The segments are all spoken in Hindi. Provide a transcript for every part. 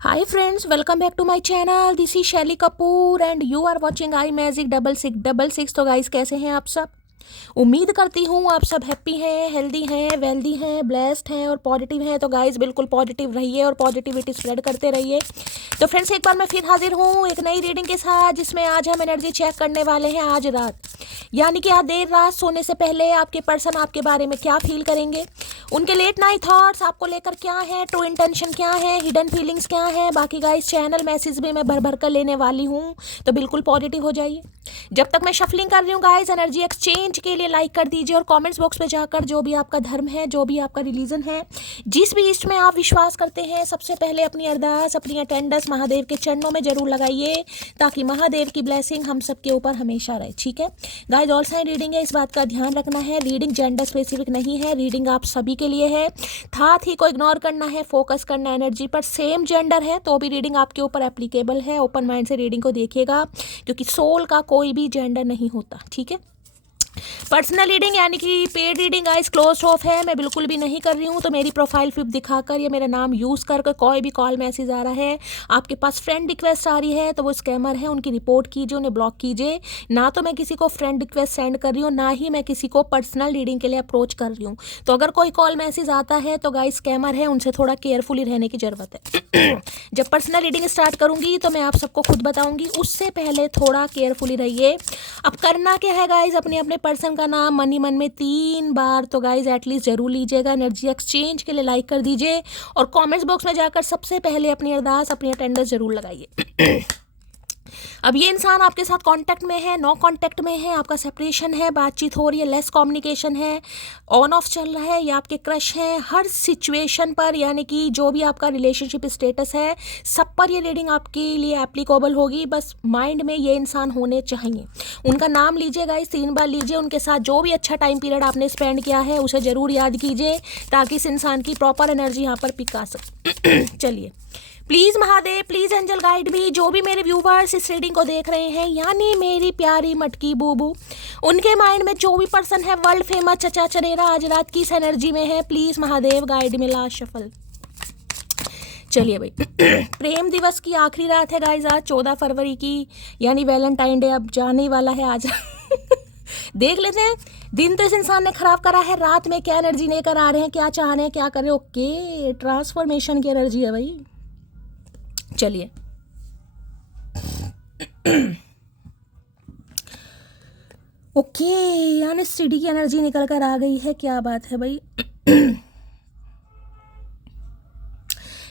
Hi friends, welcome back to my channel. This is Shelly Kapoor and you are watching I magic 6666। तो गाइस कैसे हैं आप सब? उम्मीद करती हूँ आप सब हैप्पी हैं, हेल्दी हैं, वेल्दी हैं, ब्लेस्ड हैं और पॉजिटिव हैं। तो गाइस बिल्कुल पॉजिटिव रहिए और पॉजिटिविटी स्प्रेड करते रहिए। तो फ्रेंड्स एक बार मैं फिर हाजिर हूँ एक नई रीडिंग के साथ, जिसमें आज हम एनर्जी चेक करने वाले हैं आज रात, यानी कि आज देर रात सोने से पहले आपके पर्सन आपके बारे में क्या फील करेंगे, उनके लेट नाइट थॉट्स आपको लेकर क्या है, ट्रू इंटेंशन क्या है, हिडन फीलिंग्स क्या है। बाकी गाइस चैनल मैसेज भी मैं भर भर कर लेने वाली हूँ, तो बिल्कुल पॉजिटिव हो जाइए। जब तक मैं शफलिंग कर रही हूँ गाइस, एनर्जी एक्सचेंज के लिए लाइक कर दीजिए और कमेंट्स बॉक्स में जाकर जो भी आपका धर्म है, जो भी आपका रिलीजन है, जिस भी इष्ट में आप विश्वास करते हैं, सबसे पहले अपनी अरदास, अपनी अटेंडेंस महादेव के चरणों में जरूर लगाइए, ताकि महादेव की ब्लेसिंग हम सबके ऊपर हमेशा रहे। ठीक है गाइस, ऑल साइन रीडिंग है, इस बात का ध्यान रखना है। रीडिंग जेंडर स्पेसिफिक नहीं है, रीडिंग आप सभी के लिए है। साथ ही को इग्नोर करना है, फोकस करना एनर्जी पर। सेम जेंडर है तो भी रीडिंग आपके ऊपर एप्लीकेबल है। ओपन माइंड से रीडिंग को देखिएगा, क्योंकि सोल का कोई भी जेंडर नहीं होता। ठीक है, पर्सनल रीडिंग यानी कि paid reading guys close of है, मैं बिल्कुल भी नहीं कर रही हूँ। तो मेरी प्रोफाइल पिक दिखाकर या मेरा नाम यूज़ करके कोई भी कॉल मैसेज आ रहा है, आपके पास फ्रेंड रिक्वेस्ट आ रही है, तो वो स्कैमर है, उनकी रिपोर्ट कीजिए, उन्हें ब्लॉक कीजिए। ना तो मैं किसी को फ्रेंड रिक्वेस्ट सेंड कर रही हूँ, ना ही मैं किसी को पर्सनल रीडिंग के लिए अप्रोच कर रही हूँ। तो अगर कोई कॉल मैसेज आता है तो गाइस स्कैमर है, उनसे थोड़ा केयरफुली रहने की ज़रूरत है। जब पर्सनल रीडिंग स्टार्ट करूँगी तो मैं आप सबको खुद बताऊँगी, उससे पहले थोड़ा केयरफुली रहिए। अब करना क्या है गाइज, अपने अपने पर्सन का नाम मन ही मन में 3 बार तो गाइज एटलीस्ट जरूर लीजिएगा। एनर्जी एक्सचेंज के लिए लाइक कर दीजिए और कमेंट्स बॉक्स में जाकर सबसे पहले अपनी अरदास, अपनी अटेंडेंस जरूर लगाइए। अब ये इंसान आपके साथ कांटेक्ट में है, नो कांटेक्ट में है, आपका सेपरेशन है, बातचीत हो रही है, लेस कम्युनिकेशन है, ऑन ऑफ चल रहा है, या आपके क्रश हैं, हर सिचुएशन पर, यानी कि जो भी आपका रिलेशनशिप स्टेटस है, सब पर ये रीडिंग आपके लिए एप्लीकेबल होगी। बस माइंड में ये इंसान होने चाहिए। उनका नाम लीजिएगा, इस 3 बार लीजिए। उनके साथ जो भी अच्छा टाइम पीरियड आपने स्पेंड किया है उसे ज़रूर याद कीजिए, ताकि इस इंसान की प्रॉपर एनर्जी यहाँ पर पिक आ सके। चलिए, please Mahadev, please angel guide भी, जो भी मेरे व्यूवर्स इस रीडिंग को देख रहे हैं, यानी मेरी प्यारी मटकी बूबू, उनके माइंड में जो भी पर्सन है वर्ल्ड फेमस चचा चरेरा आज रात की इस एनर्जी में है, प्लीज़ महादेव गाइड में लास्ट शफल। चलिए भाई, प्रेम दिवस की आखिरी रात है गाइज आज 14 फरवरी की, यानी वैलेंटाइन डे अब जाने वाला है आज। देख लेते हैं, दिन तो इस इंसान ने खराब करा है, रात में क्या एनर्जी लेकर आ रहे हैं, क्या चाह रहे हैं, क्या कर रहे हैं। ओके, ट्रांसफॉर्मेशन की एनर्जी है भाई। चलिए, ओके, यानी सीडी की एनर्जी निकल कर आ गई है, क्या बात है भाई।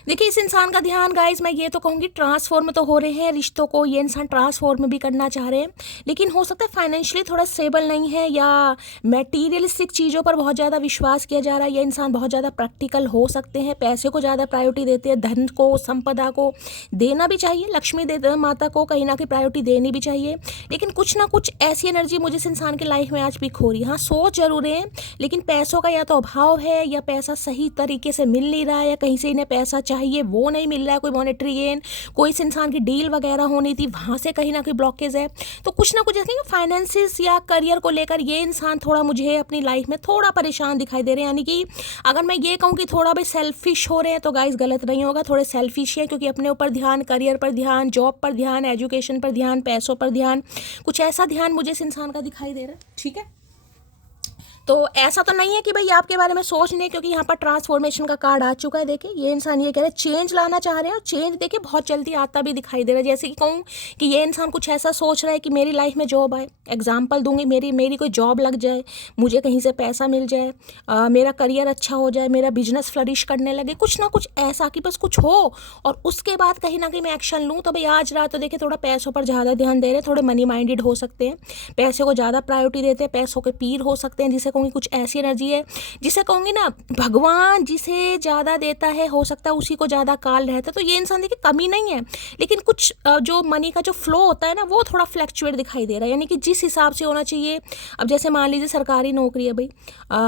देखिए, इस इंसान का ध्यान गाइज, मैं ये तो कहूँगी ट्रांसफॉर्म तो हो रहे हैं रिश्तों को, ये इंसान ट्रांसफॉर्म भी करना चाह रहे हैं, लेकिन हो सकता है फाइनेंशियली थोड़ा स्टेबल नहीं है, या मटेरियलिस्टिक चीज़ों पर बहुत ज़्यादा विश्वास किया जा रहा है। ये इंसान बहुत ज़्यादा प्रैक्टिकल हो सकते हैं, पैसे को ज़्यादा प्रायोरिटी देते हैं, धन को, संपदा को देना भी चाहिए, लक्ष्मी माता को कहीं ना कहीं प्रायोरिटी देनी भी चाहिए, लेकिन कुछ ना कुछ ऐसी एनर्जी मुझे इस इंसान की लाइफ में आज पिक हो रही है। हाँ, सोच जरूर है, लेकिन पैसों का या तो अभाव है, या पैसा सही तरीके से मिल नहीं रहा है, या कहीं से इन्हें पैसा चाहिए वो नहीं मिल रहा है, कोई मॉनेटरी गेन, कोई इस इंसान की डील वगैरह होनी थी, वहाँ से कहीं ना कहीं ब्लॉकेज है। तो कुछ ना कुछ ऐसे फाइनेंसिस या करियर को लेकर ये इंसान थोड़ा मुझे अपनी लाइफ में थोड़ा परेशान दिखाई दे रहे हैं। यानी कि अगर मैं ये कहूँ कि थोड़ा भी सेल्फिश हो रहे हैं, तो गाइस गलत नहीं होगा, थोड़े सेल्फिश है, क्योंकि अपने ऊपर ध्यान, करियर पर ध्यान, जॉब पर ध्यान, एजुकेशन पर ध्यान, पैसों पर ध्यान, कुछ ऐसा ध्यान मुझे इस इंसान का दिखाई दे रहा है। ठीक है, तो ऐसा तो नहीं है कि भाई आपके बारे में सोच नहीं, क्योंकि यहाँ पर ट्रांसफॉर्मेशन का कार्ड आ चुका है। देखिए, ये इंसान ये कह रहे हैं चेंज लाना चाह रहे हैं, और चेंज देखिए बहुत जल्दी आता भी दिखाई दे रहा है। जैसे कि कहूँ कि ये इंसान कुछ ऐसा सोच रहा है कि मेरी लाइफ में जॉब आए, एग्जाम्पल दूंगी, मेरी कोई जॉब लग जाए, मुझे कहीं से पैसा मिल जाए, मेरा करियर अच्छा हो जाए, मेरा बिजनेस फ्लरिश करने लगे, कुछ ना कुछ ऐसा कि बस कुछ हो, और उसके बाद कहीं ना कहीं मैं एक्शन लूँ। तो भाई आज रात तो देखिए थोड़ा पैसों पर ज़्यादा ध्यान दे रहे हैं, थोड़े मनी माइंडेड हो सकते हैं, पैसे को ज़्यादा प्रायोरिटी देते हैं, पैसों के पीर हो सकते हैं, जिसे कहूँगी कुछ ऐसी एनर्जी है, जिसे कहूँगी ना भगवान जिसे ज़्यादा देता है, हो सकता है उसी को ज़्यादा काल रहता है। तो ये इंसान देखिए कमी नहीं है, लेकिन कुछ जो मनी का जो फ्लो होता है ना, वो थोड़ा फ्लैक्चुएट दिखाई दे रहा है, यानी कि जिस हिसाब से होना चाहिए। अब जैसे मान लीजिए सरकारी नौकरी है भाई,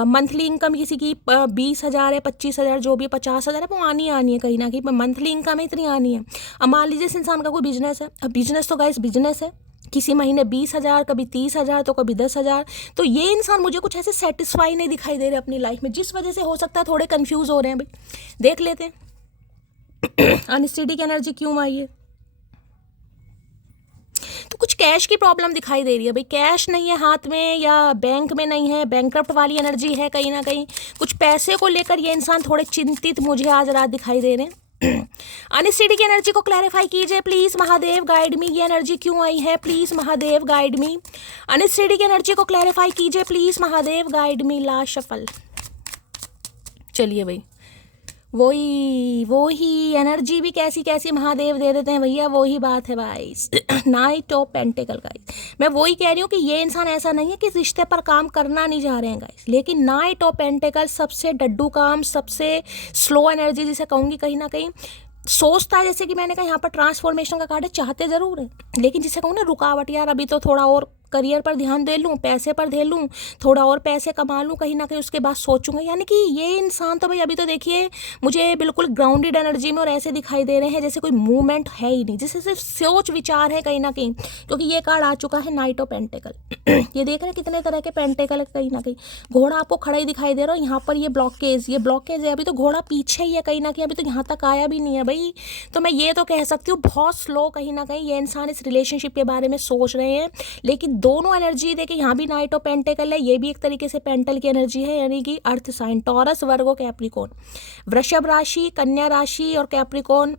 मंथली इनकम किसी की 20,000 है, 25,000, जो भी 50,000 है, वो आनी है कहीं ना कहीं, मंथली इनकम इतनी आनी है। अब मान लीजिए इस इंसान का कोई बिजनेस है, अब बिजनेस तो गाइस बिजनेस है, किसी महीने 20,000, कभी 30,000, तो कभी 10,000। तो ये इंसान मुझे कुछ ऐसे सेटिस्फाई नहीं दिखाई दे रहे अपनी लाइफ में, जिस वजह से हो सकता है थोड़े कंफ्यूज हो रहे हैं भाई। देख लेते हैं। अनस्टेडी की एनर्जी क्यों आई है? तो कुछ कैश की प्रॉब्लम दिखाई दे रही है भाई, कैश नहीं है हाथ में या बैंक में नहीं है, बैंकक्रप्ट वाली एनर्जी है कहीं ना कहीं, कुछ पैसे को लेकर ये इंसान थोड़े चिंतित मुझे आज रात दिखाई दे रहे हैं। अनस्टेडी की एनर्जी को क्लैरिफाई कीजिए प्लीज महादेव, गाइड मी, ये एनर्जी क्यों आई है please Mahadev, guide me. Unsteady की एनर्जी को क्लैरिफाई कीजिए please Mahadev, guide me. Last shuffle. चलिए भाई, वही एनर्जी भी कैसी कैसी महादेव दे देते हैं भैया, वही बात है भाई। नाइट ऑफ पेंटिकल गाइस, मैं वही कह रही हूँ कि ये इंसान ऐसा नहीं है कि रिश्ते पर काम करना नहीं चाह रहे हैं गाइस, लेकिन नाइट ऑफ पेंटिकल सबसे डड्डू काम, सबसे स्लो एनर्जी जिसे कहूँगी, कहीं ना कहीं सोचता है, जैसे कि मैंने कहा यहाँ पर ट्रांसफॉर्मेशन का कार्ड है, चाहते ज़रूर है, लेकिन जिसे कहूँ ना रुकावट, यार अभी तो थोड़ा और करियर पर ध्यान दे लूँ, पैसे पर दे लूँ, थोड़ा और पैसे कमा लूँ कहीं ना कहीं, उसके बाद सोचूंगा। यानी कि ये इंसान तो भाई अभी तो देखिए मुझे बिल्कुल ग्राउंडेड एनर्जी में और ऐसे दिखाई दे रहे हैं जैसे कोई मूवमेंट है ही नहीं, जैसे सिर्फ सोच विचार है कहीं ना कहीं, क्योंकि ये कार्ड आ चुका है नाइट ऑफ पेंटिकल। ये देख रहे हैं कितने तरह के पेंटिकल है कहीं ना कहीं। घोड़ा आपको खड़ा ही दिखाई दे रहा है, यहाँ पर ये ब्लॉकेज है, अभी तो घोड़ा पीछे ही है कहीं ना कहीं, अभी तो यहाँ तक आया भी नहीं है भाई। तो मैं ये तो कह सकती हूँ बहुत स्लो कहीं ना कहीं ये इंसान इस रिलेशनशिप के बारे में सोच रहे हैं, लेकिन दोनों एनर्जी देखिए, यहाँ भी नाइट ऑफ पेंटिकल है, ये भी एक तरीके से पेंटल की एनर्जी है, यानी कि अर्थ साइन टॉरस, वर्गो, कैप्रिकॉन, वृषभ राशि, कन्या राशि और कैप्रिकॉन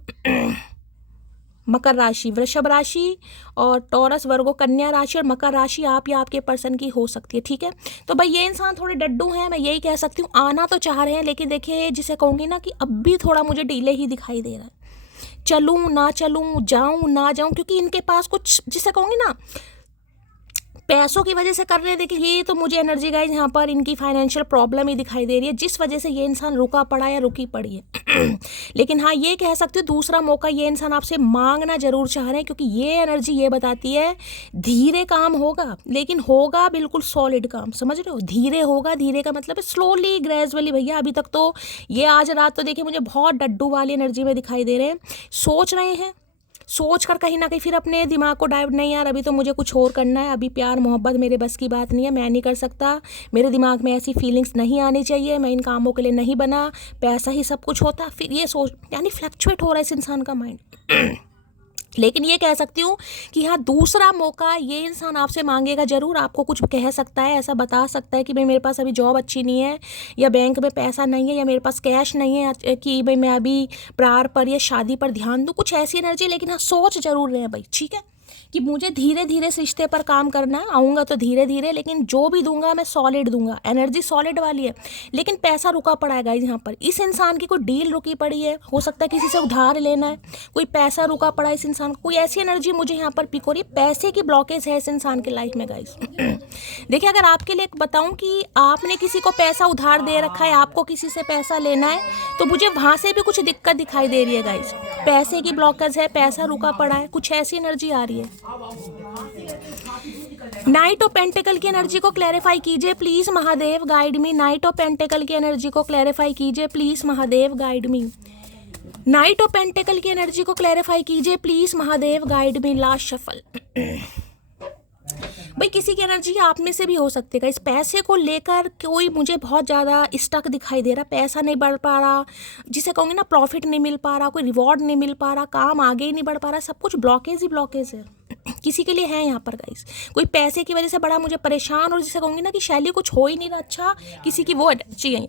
मकर राशि, वृषभ राशि और टॉरस, वर्गो, कन्या राशि और मकर राशि आप या आपके पर्सन की हो सकती है, ठीक है। तो भाई ये इंसान थोड़े डड्डू हैं, मैं यही कह सकती हूँ। आना तो चाह रहे हैं, लेकिन देखिए जिसे कहूँगी ना कि अब भी थोड़ा मुझे डिले ही दिखाई दे रहा है, चलूँ ना चलूँ, जाऊँ ना जाऊँ, क्योंकि इनके पास कुछ जिसे कहूँगी ना पैसों की वजह से कर रहे हैं। देखिए ये तो मुझे एनर्जी गाइज यहाँ पर इनकी फाइनेंशियल प्रॉब्लम ही दिखाई दे रही है, जिस वजह से ये इंसान रुका पड़ा या रुकी पड़ी है। लेकिन हाँ ये कह सकते हो दूसरा मौका ये इंसान आपसे मांगना जरूर चाह रहे हैं, क्योंकि ये एनर्जी ये बताती है धीरे काम होगा, लेकिन होगा बिल्कुल सॉलिड काम, समझ रहे हो। धीरे होगा, धीरे का मतलब है स्लोली ग्रेजुअली भैया। अभी तक तो ये आज रात तो देखिए मुझे बहुत डड्डू वाली एनर्जी में दिखाई दे रहे हैं, सोच रहे हैं, सोच कर कहीं ना कहीं फिर अपने दिमाग को डाइवर्ट, नहीं यार अभी तो मुझे कुछ और करना है, अभी प्यार मोहब्बत मेरे बस की बात नहीं है, मैं नहीं कर सकता, मेरे दिमाग में ऐसी फीलिंग्स नहीं आनी चाहिए, मैं इन कामों के लिए नहीं बना, पैसा ही सब कुछ होता। फिर ये सोच, यानी फ्लक्चुएट हो रहा है इस इंसान का माइंड। लेकिन ये कह सकती हूँ कि हाँ दूसरा मौका ये इंसान आपसे मांगेगा ज़रूर, आपको कुछ कह सकता है, ऐसा बता सकता है कि भाई मेरे पास अभी जॉब अच्छी नहीं है, या बैंक में पैसा नहीं है, या मेरे पास कैश नहीं है कि भाई मैं अभी प्यार पर या शादी पर ध्यान दूँ, कुछ ऐसी एनर्जी। लेकिन हाँ सोच ज़रूर रहे हैं भाई, ठीक है, कि मुझे धीरे धीरे इस रिश्ते पर काम करना है, आऊँगा तो धीरे धीरे, लेकिन जो भी दूंगा मैं सॉलिड दूंगा, एनर्जी सॉलिड वाली है। लेकिन पैसा रुका पड़ा है गाइस यहाँ पर, इस इंसान की कोई डील रुकी पड़ी है, हो सकता है किसी से उधार लेना है, कोई पैसा रुका पड़ा है इस इंसान को, कोई ऐसी एनर्जी मुझे यहाँ पर पिक हो रही है, पैसे की ब्लॉकेज है इस इंसान की लाइफ में गाइस। देखिए अगर आपके लिए बताऊँ कि आपने किसी को पैसा उधार दे रखा है, आपको किसी से पैसा लेना है, तो मुझे वहाँ से भी कुछ दिक्कत दिखाई दे रही है गाइस, पैसे की ब्लॉकेज है, पैसा रुका पड़ा है, कुछ ऐसी एनर्जी आ रही है। नाइट ऑफ पेंटिकल की एनर्जी को क्लैरिफाई कीजिए please Mahadev, guide me. Night of pentacle की एनर्जी को क्लैरिफाई कीजिए please Mahadev, guide me. Night of pentacle की एनर्जी को क्लैरिफाई कीजिए please Mahadev, guide me. Last shuffle. भाई किसी की एनर्जी आप में से भी हो सकती है, इस पैसे को लेकर कोई मुझे बहुत ज़्यादा स्टक दिखाई दे रहा, पैसा नहीं बढ़ पा रहा, जिसे कहूँगी ना प्रॉफिट नहीं मिल पा रहा, कोई रिवॉर्ड नहीं मिल पा रहा, काम आगे ही नहीं बढ़ पा रहा, सब कुछ ब्लॉकेज ही ब्लॉकेज है किसी के लिए है यहाँ पर गाइस। कोई पैसे की वजह से बड़ा मुझे परेशान, और जिसे कहूँगी ना कि शैली कुछ हो ही नहीं रहा अच्छा, किसी की वो एनर्जी है।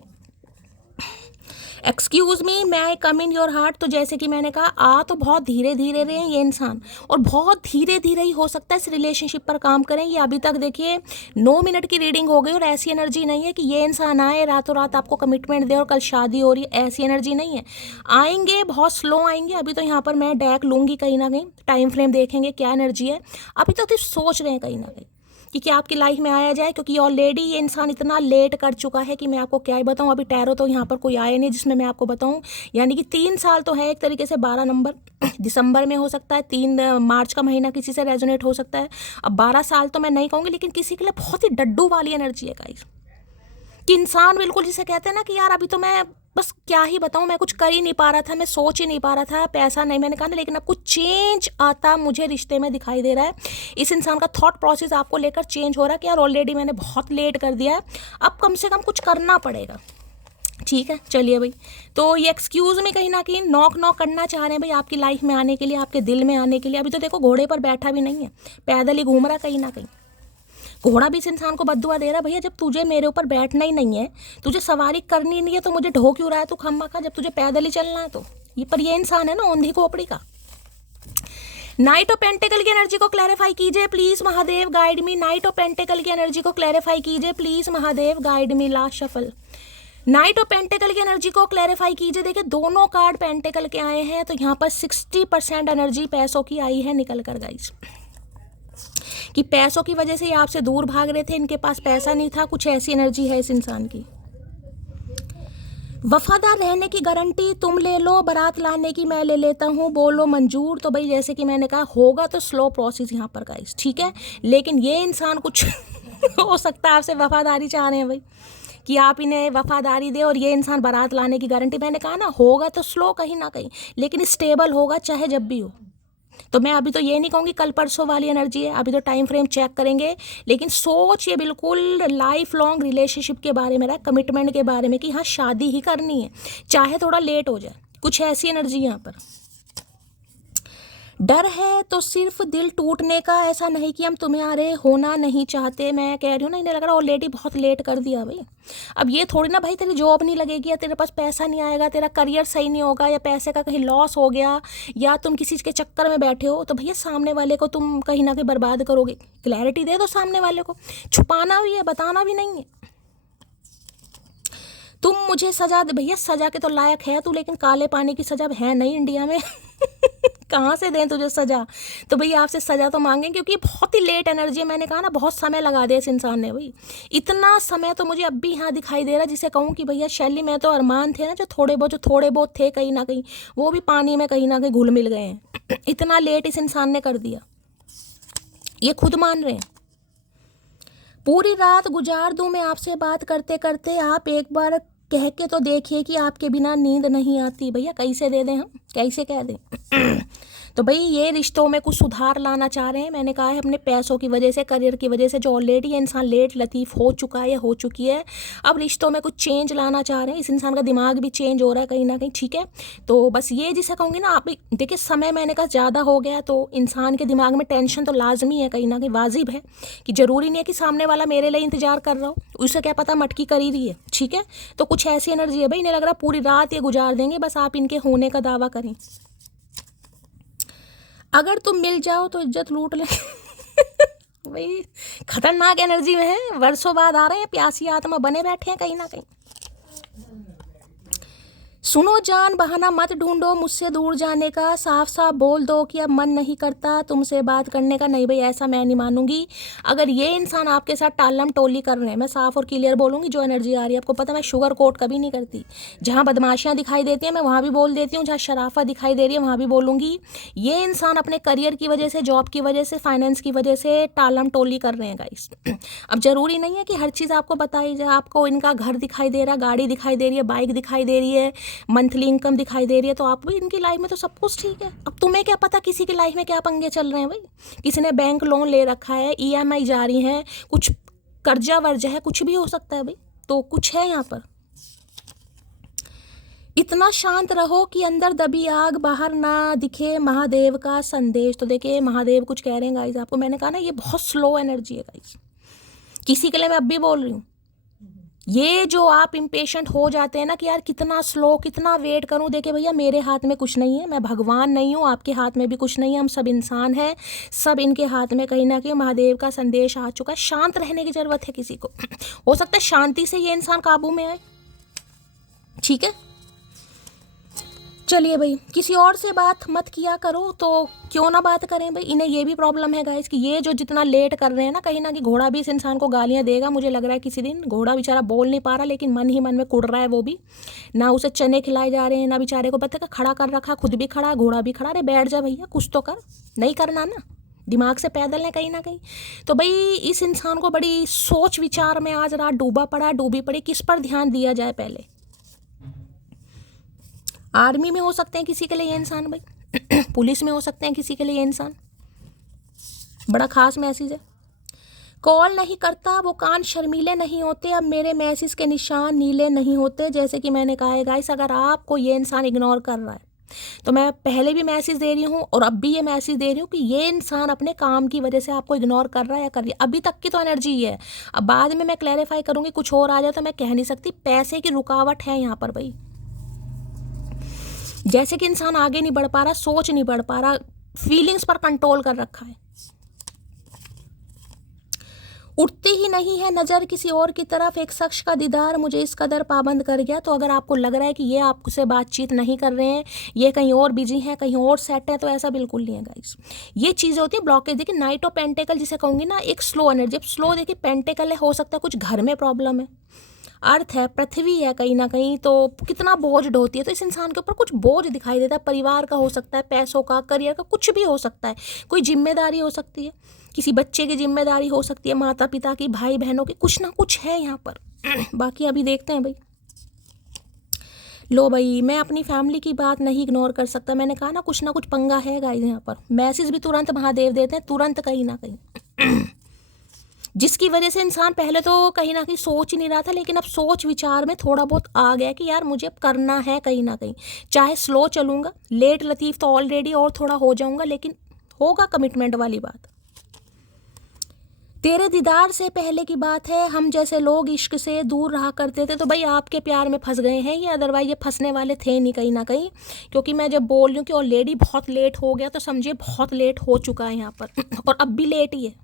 एक्सक्यूज़ मी, मैं आई कम इन योर हार्ट। तो जैसे कि मैंने कहा आ तो बहुत धीरे धीरे रहे हैं ये इंसान, और बहुत धीरे धीरे ही हो सकता है इस रिलेशनशिप पर काम करें। ये अभी तक देखिए 9 मिनट की रीडिंग हो गई, और ऐसी एनर्जी नहीं है कि ये इंसान आए रातों रात आपको कमिटमेंट दे और कल शादी हो रही है, ऐसी एनर्जी नहीं है। आएंगे बहुत स्लो आएंगे। अभी तो यहाँ पर मैं डेक लूँगी, कहीं ना कहीं टाइम फ्रेम देखेंगे क्या एनर्जी है। अभी तो सिर्फ सोच रहे हैं कहीं ना कहीं कि क्या आपकी लाइफ में आया जाए, क्योंकि ऑलरेडी ये इंसान इतना लेट कर चुका है कि मैं आपको क्या ही बताऊं। अभी टैरो तो यहाँ पर कोई आया नहीं जिसमें मैं आपको बताऊं, यानी कि 3 साल तो है एक तरीके से। 12 नंबर दिसंबर में हो सकता है, 3 मार्च का महीना किसी से रेजोनेट हो सकता है। अब 12 साल तो मैं नहीं कहूँगी, लेकिन किसी के लिए बहुत ही डड्डू वाली एनर्जी है गाइस, कि इंसान बिल्कुल जिसे कहते हैं ना कि यार अभी तो मैं बस क्या ही बताऊं, मैं कुछ कर ही नहीं पा रहा था, मैं सोच ही नहीं पा रहा था, पैसा नहीं, मैंने कहा ना, लेकिन अब कुछ चेंज आता मुझे रिश्ते में दिखाई दे रहा है। इस इंसान का थॉट प्रोसेस आपको लेकर चेंज हो रहा है कि यार ऑलरेडी मैंने बहुत लेट कर दिया है, अब कम से कम कुछ करना पड़ेगा। ठीक है, चलिए भाई। तो ये एक्सक्यूज़ में कहीं ना कहीं नॉक नॉक करना चाह रहे हैं भाई आपकी लाइफ में आने के लिए, आपके दिल में आने के लिए। अभी तो देखो घोड़े पर बैठा भी नहीं है, पैदल ही घूम रहा कहीं ना कहीं। घोड़ा भी इस इंसान को बद्दुआ दे रहा, भैया जब तुझे मेरे ऊपर बैठना ही नहीं है, तुझे सवारी करनी नहीं है, तो मुझे ढो क्यों रहा है तू खम्मा का, जब तुझे पैदल ही चलना है तो। ये इंसान है ना औंधी खोपड़ी का। नाइट ऑफ पेंटिकल की एनर्जी को क्लैरिफाई कीजिए please Mahadev, guide me. Night of pentacle की एनर्जी को क्लैरिफाई कीजिए please Mahadev, guide me. Last shuffle. Night of pentacle की एनर्जी को क्लैरिफाई कीजिए। देखिए दोनों कार्ड पेंटिकल के आए हैं, तो यहाँ पर 60% एनर्जी पैसों की आई है निकल कर गाइस, कि पैसों की वजह से ये आपसे दूर भाग रहे थे, इनके पास पैसा नहीं था, कुछ ऐसी एनर्जी है इस इंसान की। वफादार रहने की गारंटी तुम ले लो, बारात लाने की मैं ले लेता हूँ, बोलो मंजूर। तो भाई जैसे कि मैंने कहा होगा तो स्लो प्रोसेस यहाँ पर गाइस, ठीक है। लेकिन ये इंसान कुछ हो सकता है आपसे वफादारी चाह रहे हैं भाई, कि आप इन्हें वफादारी दे, और ये इंसान बारात लाने की गारंटी, मैंने कहा ना होगा तो स्लो कहीं ना कहीं, लेकिन स्टेबल होगा चाहे जब भी हो। तो मैं अभी तो ये नहीं कहूँगी कल परसों वाली एनर्जी है, अभी तो टाइम फ्रेम चेक करेंगे। लेकिन सोच ये बिल्कुल लाइफ लॉन्ग रिलेशनशिप के बारे में रहा, कमिटमेंट के बारे में, कि हाँ शादी ही करनी है चाहे थोड़ा लेट हो जाए, कुछ ऐसी एनर्जी यहाँ पर। डर है तो सिर्फ दिल टूटने का, ऐसा नहीं कि हम तुम्हारे होना नहीं चाहते। मैं कह रही हूँ ना, इन्हें लग रहा है ऑलरेडी बहुत लेट कर दिया भाई। अब ये थोड़ी ना भाई तेरी जॉब नहीं लगेगी, या तेरे पास पैसा नहीं आएगा, तेरा करियर सही नहीं होगा, या पैसे का कहीं लॉस हो गया, या तुम किसी के चक्कर में बैठे हो, तो भैया सामने वाले को तुम कहीं ना कहीं बर्बाद करोगे। क्लैरिटी दे दो सामने वाले को, छुपाना भी है बताना भी नहीं है। तुम मुझे सजा दे, भैया सजा के तो लायक है तू, लेकिन काले पानी की सजा है नहीं इंडिया में कहाँ से दें तुझे सजा। तो भैया आपसे सजा तो मांगें, क्योंकि बहुत ही लेट एनर्जी है। मैंने कहा ना बहुत समय लगा दिया इस इंसान ने भाई, इतना समय तो मुझे अब भी यहाँ दिखाई दे रहा, जिसे कहूँ कि भैया शैली में तो अरमान थे ना, जो थोड़े बहुत थे कहीं ना कहीं, वो भी पानी में कहीं ना कहीं घुल मिल गए हैं। इतना लेट इस इंसान ने कर दिया, ये खुद मान रहे हैं। पूरी रात गुजार दूं मैं आपसे बात करते करते, आप एक बार कह के तो देखिए कि आपके बिना नींद नहीं आती। भैया कैसे दे दें हम, कैसे कह दें। तो भाई ये रिश्तों में कुछ सुधार लाना चाह रहे हैं। मैंने कहा है अपने पैसों की वजह से, करियर की वजह से, जो ऑलरेडी ये इंसान लेट लतीफ़ हो चुका है या हो चुकी है, अब रिश्तों में कुछ चेंज लाना चाह रहे हैं। इस इंसान का दिमाग भी चेंज हो रहा है कहीं ना कहीं, ठीक है। तो बस ये जिसे कहूँगी ना, आप देखिए समय मैंने कहा ज़्यादा हो गया, तो इंसान के दिमाग में टेंशन तो लाजमी है, कहीं ना कहीं वाजिब है, कि ज़रूरी नहीं है कि सामने वाला मेरे लिए इंतजार कर रहा हो, उसे क्या पता मटकी करी रही है, ठीक है। तो कुछ ऐसी एनर्जी है भाई, इन्हें लग रहा है पूरी रात ये गुजार देंगे, बस आप इनके होने का दावा करें। अगर तुम मिल जाओ तो इज्जत लूट ले भाई खतरनाक एनर्जी में है, वर्षों बाद आ रहे हैं, प्यासी आत्मा बने बैठे हैं कहीं ना कहीं। सुनो जान, बहाना मत ढूंढो मुझसे दूर जाने का, साफ साफ बोल दो कि अब मन नहीं करता तुमसे बात करने का। नहीं भाई ऐसा मैं नहीं मानूंगी। अगर ये इंसान आपके साथ टालम टोली कर रहे हैं, मैं साफ और क्लियर बोलूंगी, जो एनर्जी आ रही है आपको पता, मैं शुगर कोट कभी नहीं करती। जहाँ बदमाशियाँ दिखाई देती हैं मैं वहाँ भी बोल देती हूँ, जहाँ शराफत दिखाई दे रही है वहाँ भी बोलूँगी। ये इंसान अपने करियर की वजह से, जॉब की वजह से, फाइनेंस की वजह से टालम टोली कर रहे हैं गाइस। अब ज़रूरी नहीं है कि हर चीज़ आपको बताई जाए। आपको इनका घर दिखाई दे रहा, गाड़ी दिखाई दे रही है, बाइक दिखाई दे रही है, मंथली इनकम दिखाई दे रही है, तो आप भी इनकी लाइफ में तो सब कुछ ठीक है। अब तुम्हें क्या पता किसी की लाइफ में क्या पंगे चल रहे हैं भाई। किसी ने बैंक लोन ले रखा है, EMI जारी है, कुछ कर्जा वर्जा है, कुछ भी हो सकता है भाई। तो कुछ है यहाँ पर। इतना शांत रहो कि अंदर दबी आग बाहर ना दिखे, महादेव का संदेश। तो देखिए महादेव कुछ कह रहे हैं गाइज आपको। मैंने कहा ना ये बहुत स्लो एनर्जी है गाइज, किसी के लिए मैं अब भी बोल रही हूँ। ये जो आप इम्पेशेंट हो जाते हैं ना कि यार कितना स्लो, कितना वेट करूं, देखिए भैया मेरे हाथ में कुछ नहीं है, मैं भगवान नहीं हूँ, आपके हाथ में भी कुछ नहीं है, हम सब इंसान हैं, सब इनके हाथ में कहीं ना कहीं महादेव का संदेश आ चुका है। शांत रहने की ज़रूरत है किसी को। हो सकता है शांति से ये इंसान काबू में आए, ठीक है। चलिए भाई किसी और से बात मत किया करो, तो क्यों ना बात करें भाई। इन्हें ये भी प्रॉब्लम है गाइस कि ये जो जितना लेट कर रहे हैं ना, कहीं ना कहीं घोड़ा भी इस इंसान को गालियां देगा। मुझे लग रहा है किसी दिन घोड़ा बेचारा बोल नहीं पा रहा, लेकिन मन ही मन में कुड़ रहा है वो भी। ना उसे चने खिलाए जा रहे हैं, ना बेचारे को पता है खड़ा कर रखा, खुद भी खड़ा, घोड़ा भी खड़ा। अरे बैठ जा भैया, कुछ तो कर, नहीं करना ना, दिमाग से पैदल है कहीं ना कहीं। तो भाई इस इंसान को बड़ी सोच विचार में आज रात डूबी पड़ी, किस पर ध्यान दिया जाए पहले। आर्मी में हो सकते हैं किसी के लिए ये इंसान भाई, पुलिस में हो सकते हैं किसी के लिए ये इंसान। बड़ा खास मैसेज है। कॉल नहीं करता वो कान शर्मीले नहीं होते, अब मेरे मैसेज के निशान नीले नहीं होते। जैसे कि मैंने कहा है गाइस, अगर आपको ये इंसान इग्नोर कर रहा है तो मैं पहले भी मैसेज दे रही हूँ और अब भी ये मैसेज दे रही हूँ कि ये इंसान अपने काम की वजह से आपको इग्नोर कर रहा है या कर रही है। अभी तक की तो एनर्जी ये है, अब बाद में मैं क्लैरिफाई करूँगी, कुछ और आ जाए तो मैं कह नहीं सकती। पैसे की रुकावट है यहाँ पर भाई। जैसे कि इंसान आगे नहीं बढ़ पा रहा, सोच नहीं बढ़ पा रहा, फीलिंग्स पर कंट्रोल कर रखा है, उठती ही नहीं है नज़र किसी और की तरफ। एक शख्स का दीदार मुझे इस कदर पाबंद कर गया। तो अगर आपको लग रहा है कि ये आपसे बातचीत नहीं कर रहे हैं, ये कहीं और बिजी हैं, कहीं और सेट है, तो ऐसा बिल्कुल नहीं है गाइस। ये चीज़ें होती है ब्लॉकेज। देखिए नाइट ऑफ पेंटेकल जिसे कहूँगी ना, एक स्लो एनर्जी। स्लो देखिए पेंटेकल है, हो सकता है कुछ घर में प्रॉब्लम है, अर्थ है, पृथ्वी है कहीं ना कहीं, तो कितना बोझ ढोती है। तो इस इंसान के ऊपर कुछ बोझ दिखाई देता है, परिवार का हो सकता है, पैसों का, करियर का, कुछ भी हो सकता है। कोई जिम्मेदारी हो सकती है, किसी बच्चे की जिम्मेदारी हो सकती है, माता पिता की, भाई बहनों की, कुछ ना कुछ है यहाँ पर। बाकी अभी देखते हैं भाई। लो भाई, मैं अपनी फैमिली की बात नहीं इग्नोर कर सकता। मैंने कहा ना कुछ पंगा है गाइस यहाँ पर। मैसेज भी तुरंत महादेव देते हैं, तुरंत कहीं ना कहीं। जिसकी वजह से इंसान पहले तो कहीं ना कहीं सोच ही नहीं रहा था, लेकिन अब सोच विचार में थोड़ा बहुत आ गया कि यार मुझे अब करना है कहीं ना कहीं। चाहे स्लो चलूँगा, लेट लतीफ़ तो ऑलरेडी, और थोड़ा हो जाऊँगा, लेकिन होगा कमिटमेंट वाली बात। तेरे दीदार से पहले की बात है, हम जैसे लोग इश्क से दूर रहा करते थे। तो भाई आपके प्यार में फंस गए हैं ये, अदरवाइज ये फंसने वाले थे नहीं कहीं ना कहीं। क्योंकि मैं जब बोल रही हूँ कि ऑलरेडी बहुत लेट हो गया, तो समझिए बहुत लेट हो चुका है यहाँ पर। और अब भी लेट ही है,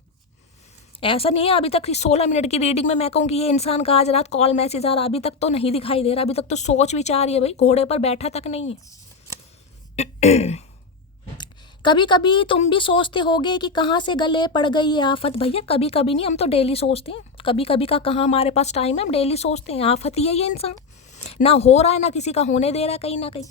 ऐसा नहीं है अभी तक 16 मिनट की रीडिंग में मैं कहूँ कि ये इंसान का आज रात कॉल मैसेज आ रहा, अभी तक तो नहीं दिखाई दे रहा। अभी तक तो सोच विचार ही है भाई, घोड़े पर बैठा तक नहीं है। कभी कभी तुम भी सोचते होगे कि कहाँ से गले पड़ गई ये आफत। भैया कभी कभी नहीं, हम तो डेली सोचते हैं। कभी कभी का कहाँ हमारे पास टाइम है, हम डेली सोचते हैं। आफत ही है ये इंसान, ना हो रहा है ना किसी का होने दे रहा है कहीं ना कहीं।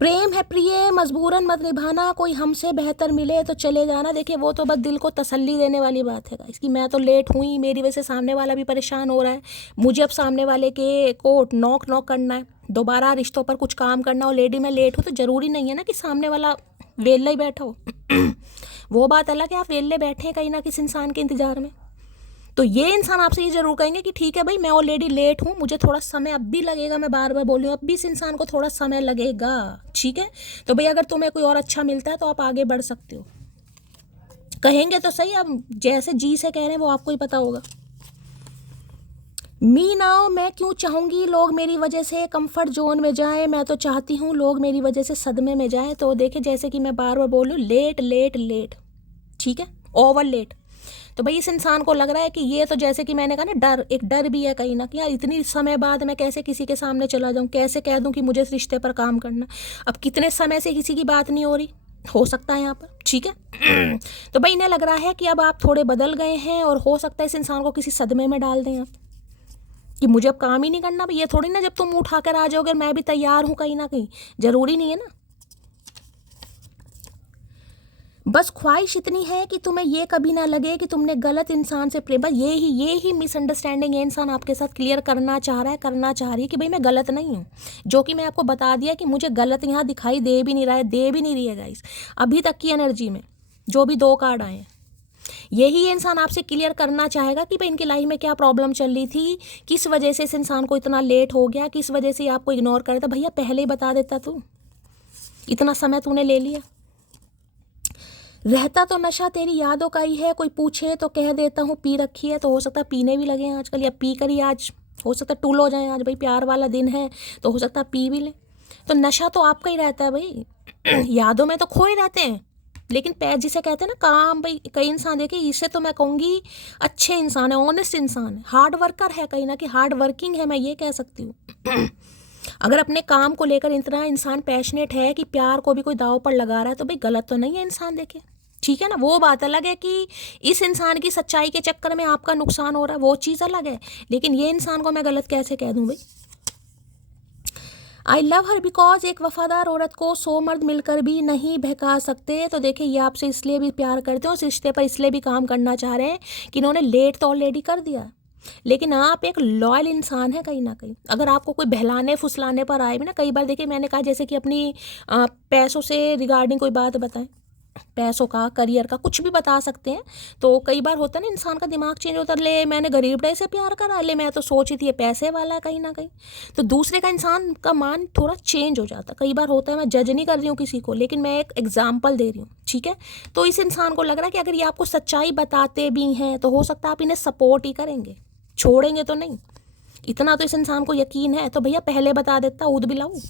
प्रेम है प्रिय मजबूरन मत निभाना, कोई हमसे बेहतर मिले तो चले जाना। देखिए वो तो बस दिल को तसल्ली देने वाली बात है इसकी। मैं तो लेट हुई, मेरी वजह से सामने वाला भी परेशान हो रहा है। मुझे अब सामने वाले के को नॉक करना है, दोबारा रिश्तों पर कुछ काम करना हो। लेडी मैं लेट हूँ तो ज़रूरी नहीं है ना कि सामने वाला वेल्ला ही बैठा हो। वो बात अलग है, आप वेल्ले बैठे हैं कहीं ना किसी इंसान के इंतजार में, तो ये इंसान आपसे ये जरूर कहेंगे कि ठीक है भाई मैं ऑलरेडी लेट हूँ, मुझे थोड़ा समय अब भी लगेगा। मैं बार बार बोल रही हूँ, अब भी इस इंसान को थोड़ा समय लगेगा, ठीक है। तो भाई अगर तुम्हें कोई और अच्छा मिलता है तो आप आगे बढ़ सकते हो। कहेंगे तो सही, अब जैसे जी से कह रहे हैं वो आपको ही पता होगा। मी नाउ, मैं क्यों चाहूँगी लोग मेरी वजह से कंफर्ट जोन में जाए, मैं तो चाहती हूँ लोग मेरी वजह से सदमे में जाए। तो देखे जैसे कि मैं बार बार बोल रही हूँ, लेट लेट लेट, ठीक है, ओवर लेट। तो भाई इस इंसान को लग रहा है कि ये तो जैसे कि मैंने कहा ना, डर, एक डर भी है कहीं ना कि यार इतनी समय बाद मैं कैसे किसी के सामने चला जाऊँ, कैसे कह दूँ कि मुझे इस रिश्ते पर काम करना। अब कितने समय से किसी की बात नहीं हो रही, हो सकता है यहाँ पर, ठीक है। तो भाई इन्हें लग रहा है कि अब आप थोड़े बदल गए हैं, और हो सकता है इस इंसान को किसी सदमे में डाल दें आप कि मुझे अब काम ही नहीं करना। भाई ये थोड़ी ना जब तुम उठा कर आ जाओगे मैं भी तैयार हूँ कहीं ना कहीं, ज़रूरी नहीं है ना। बस ख्वाहिश इतनी है कि तुम्हें ये कभी ना लगे कि तुमने गलत इंसान से प्रेम। बस ये ही मिसअंडरस्टैंडिंग ये इंसान आपके साथ क्लियर करना चाह रहा है, करना चाह रही है कि भाई मैं गलत नहीं हूँ। जो कि मैं आपको बता दिया कि मुझे गलत यहाँ दिखाई दे भी नहीं रहा है, दे भी नहीं रही है गाइस। अभी तक की एनर्जी में जो भी 2 कार्ड आए हैं, यही इंसान आपसे क्लियर करना चाहेगा कि भाई इनकी लाइफ में क्या प्रॉब्लम चल रही थी, किस वजह से इस इंसान को इतना लेट हो गया, किस वजह से आपको इग्नोर कर रहा था। भैया पहले ही बता देता तू, इतना समय तूने ले लिया। रहता तो नशा तेरी यादों का ही है, कोई पूछे तो कह देता हूँ पी रखी है। तो हो सकता है पीने भी लगे हैं आजकल, या पी कर ही आज हो सकता है टूल हो जाए। आज भाई प्यार वाला दिन है तो हो सकता है पी भी लें। तो नशा तो आपका ही रहता है भाई। यादों में तो खोए रहते हैं, लेकिन पैर जिसे कहते हैं ना काम, भाई कई इंसान देखे, इसे तो मैं कहूँगी अच्छे इंसान है, ऑनेस्ट इंसान है, हार्ड वर्कर है, कहीं ना कहीं हार्ड वर्किंग है, मैं ये कह सकती हूँ। अगर अपने काम को लेकर इतना इंसान पैशनेट है कि प्यार को भी कोई दाव पर लगा रहा है, तो भाई गलत तो नहीं है इंसान, देखे, ठीक है ना। वो बात अलग है कि इस इंसान की सच्चाई के चक्कर में आपका नुकसान हो रहा है, वो चीज़ अलग है। लेकिन ये इंसान को मैं गलत कैसे कह दूँ भाई। आई लव हर बिकॉज, एक वफादार औरत को 100 मर्द मिलकर भी नहीं बहका सकते। तो देखिए ये आपसे इसलिए भी प्यार करते हो, उस रिश्ते पर इसलिए भी काम करना चाह रहे हैं कि इन्होंने लेट तो ऑलरेडी कर दिया, लेकिन आप एक लॉयल इंसान है कहीं ना कहीं। अगर आपको कोई बहलाने फुसलाने पर आए भी ना, कई बार देखिए मैंने कहा जैसे कि अपनी पैसों से रिगार्डिंग कोई बात बताएं, पैसों का, करियर का, कुछ भी बता सकते हैं। तो कई बार होता है ना, इंसान का दिमाग चेंज होता है, ले मैंने गरीब डे से प्यार करा, ले मैं तो सोची थी ये पैसे वाला है कहीं ना कहीं। तो दूसरे का, इंसान का मान थोड़ा चेंज हो जाता है। कई बार होता है, मैं जज नहीं कर रही हूँ किसी को, लेकिन मैं एक एग्जाम्पल दे रही हूँ, ठीक है। तो इस इंसान को लग रहा है कि अगर ये आपको सच्चाई बताते भी हैं तो हो सकता है आप इन्हें सपोर्ट ही करेंगे, छोड़ेंगे तो नहीं। इतना तो इस इंसान को यकीन है, तो भैया पहले बता देता, ऊद भी लाऊं।